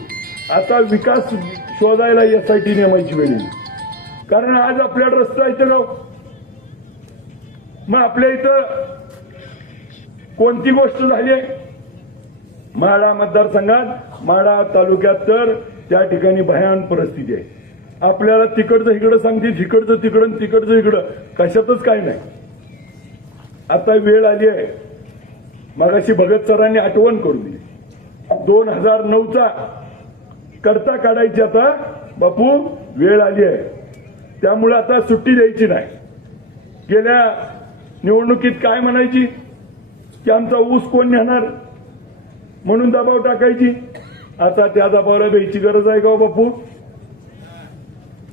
आता विकास शोधायला SIT नेमायची वेळ येईल. कारण आज आपल्याला रस्ता इथं गाव, मग आपल्या इथं कोणती गोष्ट झाली आहे? माढा मतदारसंघात माढा तालुक्यात तर त्या ठिकाणी भयान परिस्थिती आहे. आपल्याला तिकडचं इकडं सांगते, तिकडचं तिकडं तिकडचं इकडं, कशातच काय नाही. आता वेळ आली आहे. मगाशी भगत सरांनी आठवण करून दिली 2009चा करता काढायची आता बापू वेळ आली आहे. त्यामुळे आता सुट्टी द्यायची नाही. गेल्या निवडणुकीत काय म्हणायची की आमचा ऊस कोण नेणार म्हणून दबाव टाकायची. आता त्या दबावाला द्यायची गरज आहे का बापू?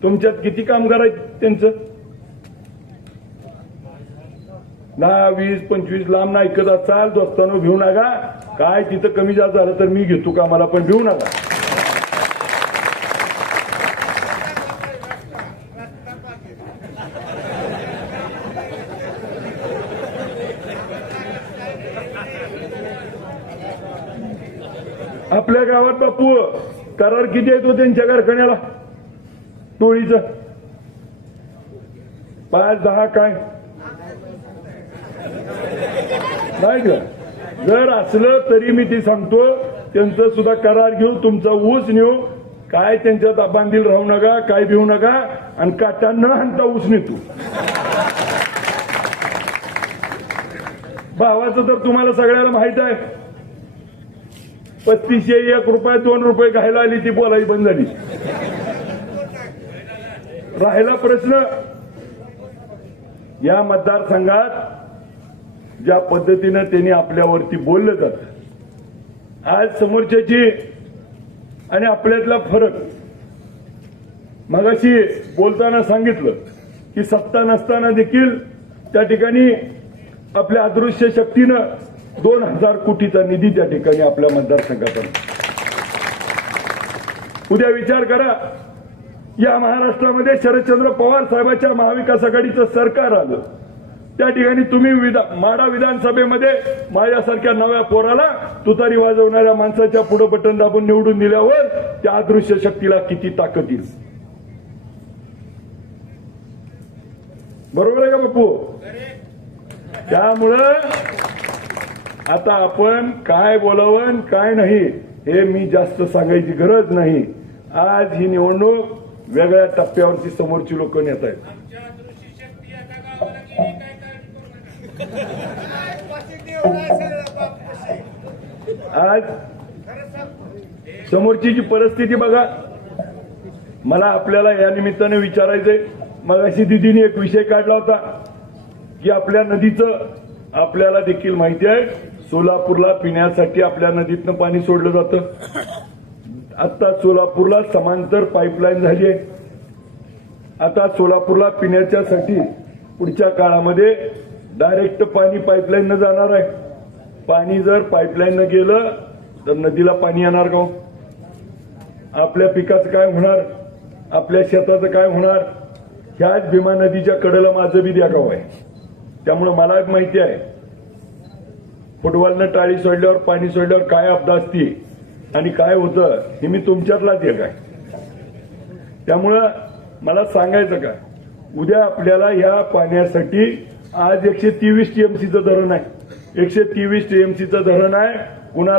तुमच्यात किती कामगार आहेत त्यांचं? 10, 20, 25 लांब ना ऐकत असाल दोस्तांनो भिवू नका. काय तिथं कमी जास्त झालं तर मी घेतो कामाला, पण भिवू नका. आपल्या गावात बापू करार किती येतो त्यांच्या कारखान्याला टोळीचं? 5-10 काय नाही का? जर असलं तरी मी ती सांगतो त्यांचं सुद्धा करार घेऊ, तुमचा ऊस नेऊ. काय त्यांच्यात बांधील राहू नका, काय भिवू नका, आणि काटा न आणता ऊस नेतो. भावाचं तर तुम्हाला सगळ्याला माहित आहे. 3500 1 रुपये 2 रुपये घायला आली ती बोलायची बंद झाली. राहिला प्रश्न या मतदारसंघात ज्या पद्धतीनं त्यांनी आपल्यावरती बोललं जात, आज समोरच्याची आणि आपल्यातला फरक. मगाशी बोलताना सांगितलं की सत्ता नसताना देखील त्या ठिकाणी आपल्या अदृश्य शक्तीनं 2000 कोटीचा निधी त्या ठिकाणी आपल्या मतदारसंघात. उद्या विचार करा, या महाराष्ट्रामध्ये शरदचंद्र पवार साहेबांच्या महाविकास आघाडीचं सरकार आलं, त्या ठिकाणी तुम्ही माढा विधानसभेमध्ये माझ्यासारख्या नव्या पोराला तुतारी वाजवणाऱ्या माणसाच्या पुढे बटन दाबून निवडून दिल्यावर त्या अदृश्य शक्तीला किती ताकद येईल. बरोबर आहे का बापू? त्यामुळं आता आपण काय बोलावं काय नाही हे मी जास्त सांगायची गरज नाही. आज ही निवडणूक वेगळ्या टप्प्यावरची समोरची लोक नेत आहेत. आज समोरची जी परिस्थिती बघा. मला आपल्याला या निमित्ताने विचारायचंय, मगाशी दिदीने एक विषय काढला होता की आपल्या नदीचं आपल्याला देखील माहिती आहे, सोलापूरला पिण्यासाठी आपल्या नदीतनं पाणी सोडलं जातं. आता सोलापूरला समांतर पाईपलाईन झाली आहे. आता सोलापूरला पिण्याच्यासाठी पुढच्या काळामध्ये डायरेक्ट पाणी पाईपलाईन न जाणार आहे. पाणी जर पाईपलाईन न गेलं तर नदीला पाणी येणार का? आपल्या पिकाचं काय होणार? आपल्या शेताचं काय होणार? ह्याच भीमा नदीच्या कडेला माझं बी द्या गाव आहे. त्यामुळे मला माहिती आहे फुटबॉलनं टाळी सोडल्यावर पाणी सोडल्यावर काय अपघात असते आणि काय होतं हे मी तुमच्यातलाच एक आहे. त्यामुळं मला सांगायचं का, उद्या आपल्याला ह्या पाण्यासाठी आज 123 टीएमसीचं धरण आहे. 123 टीएमसीचं धरण आहे. कुणाला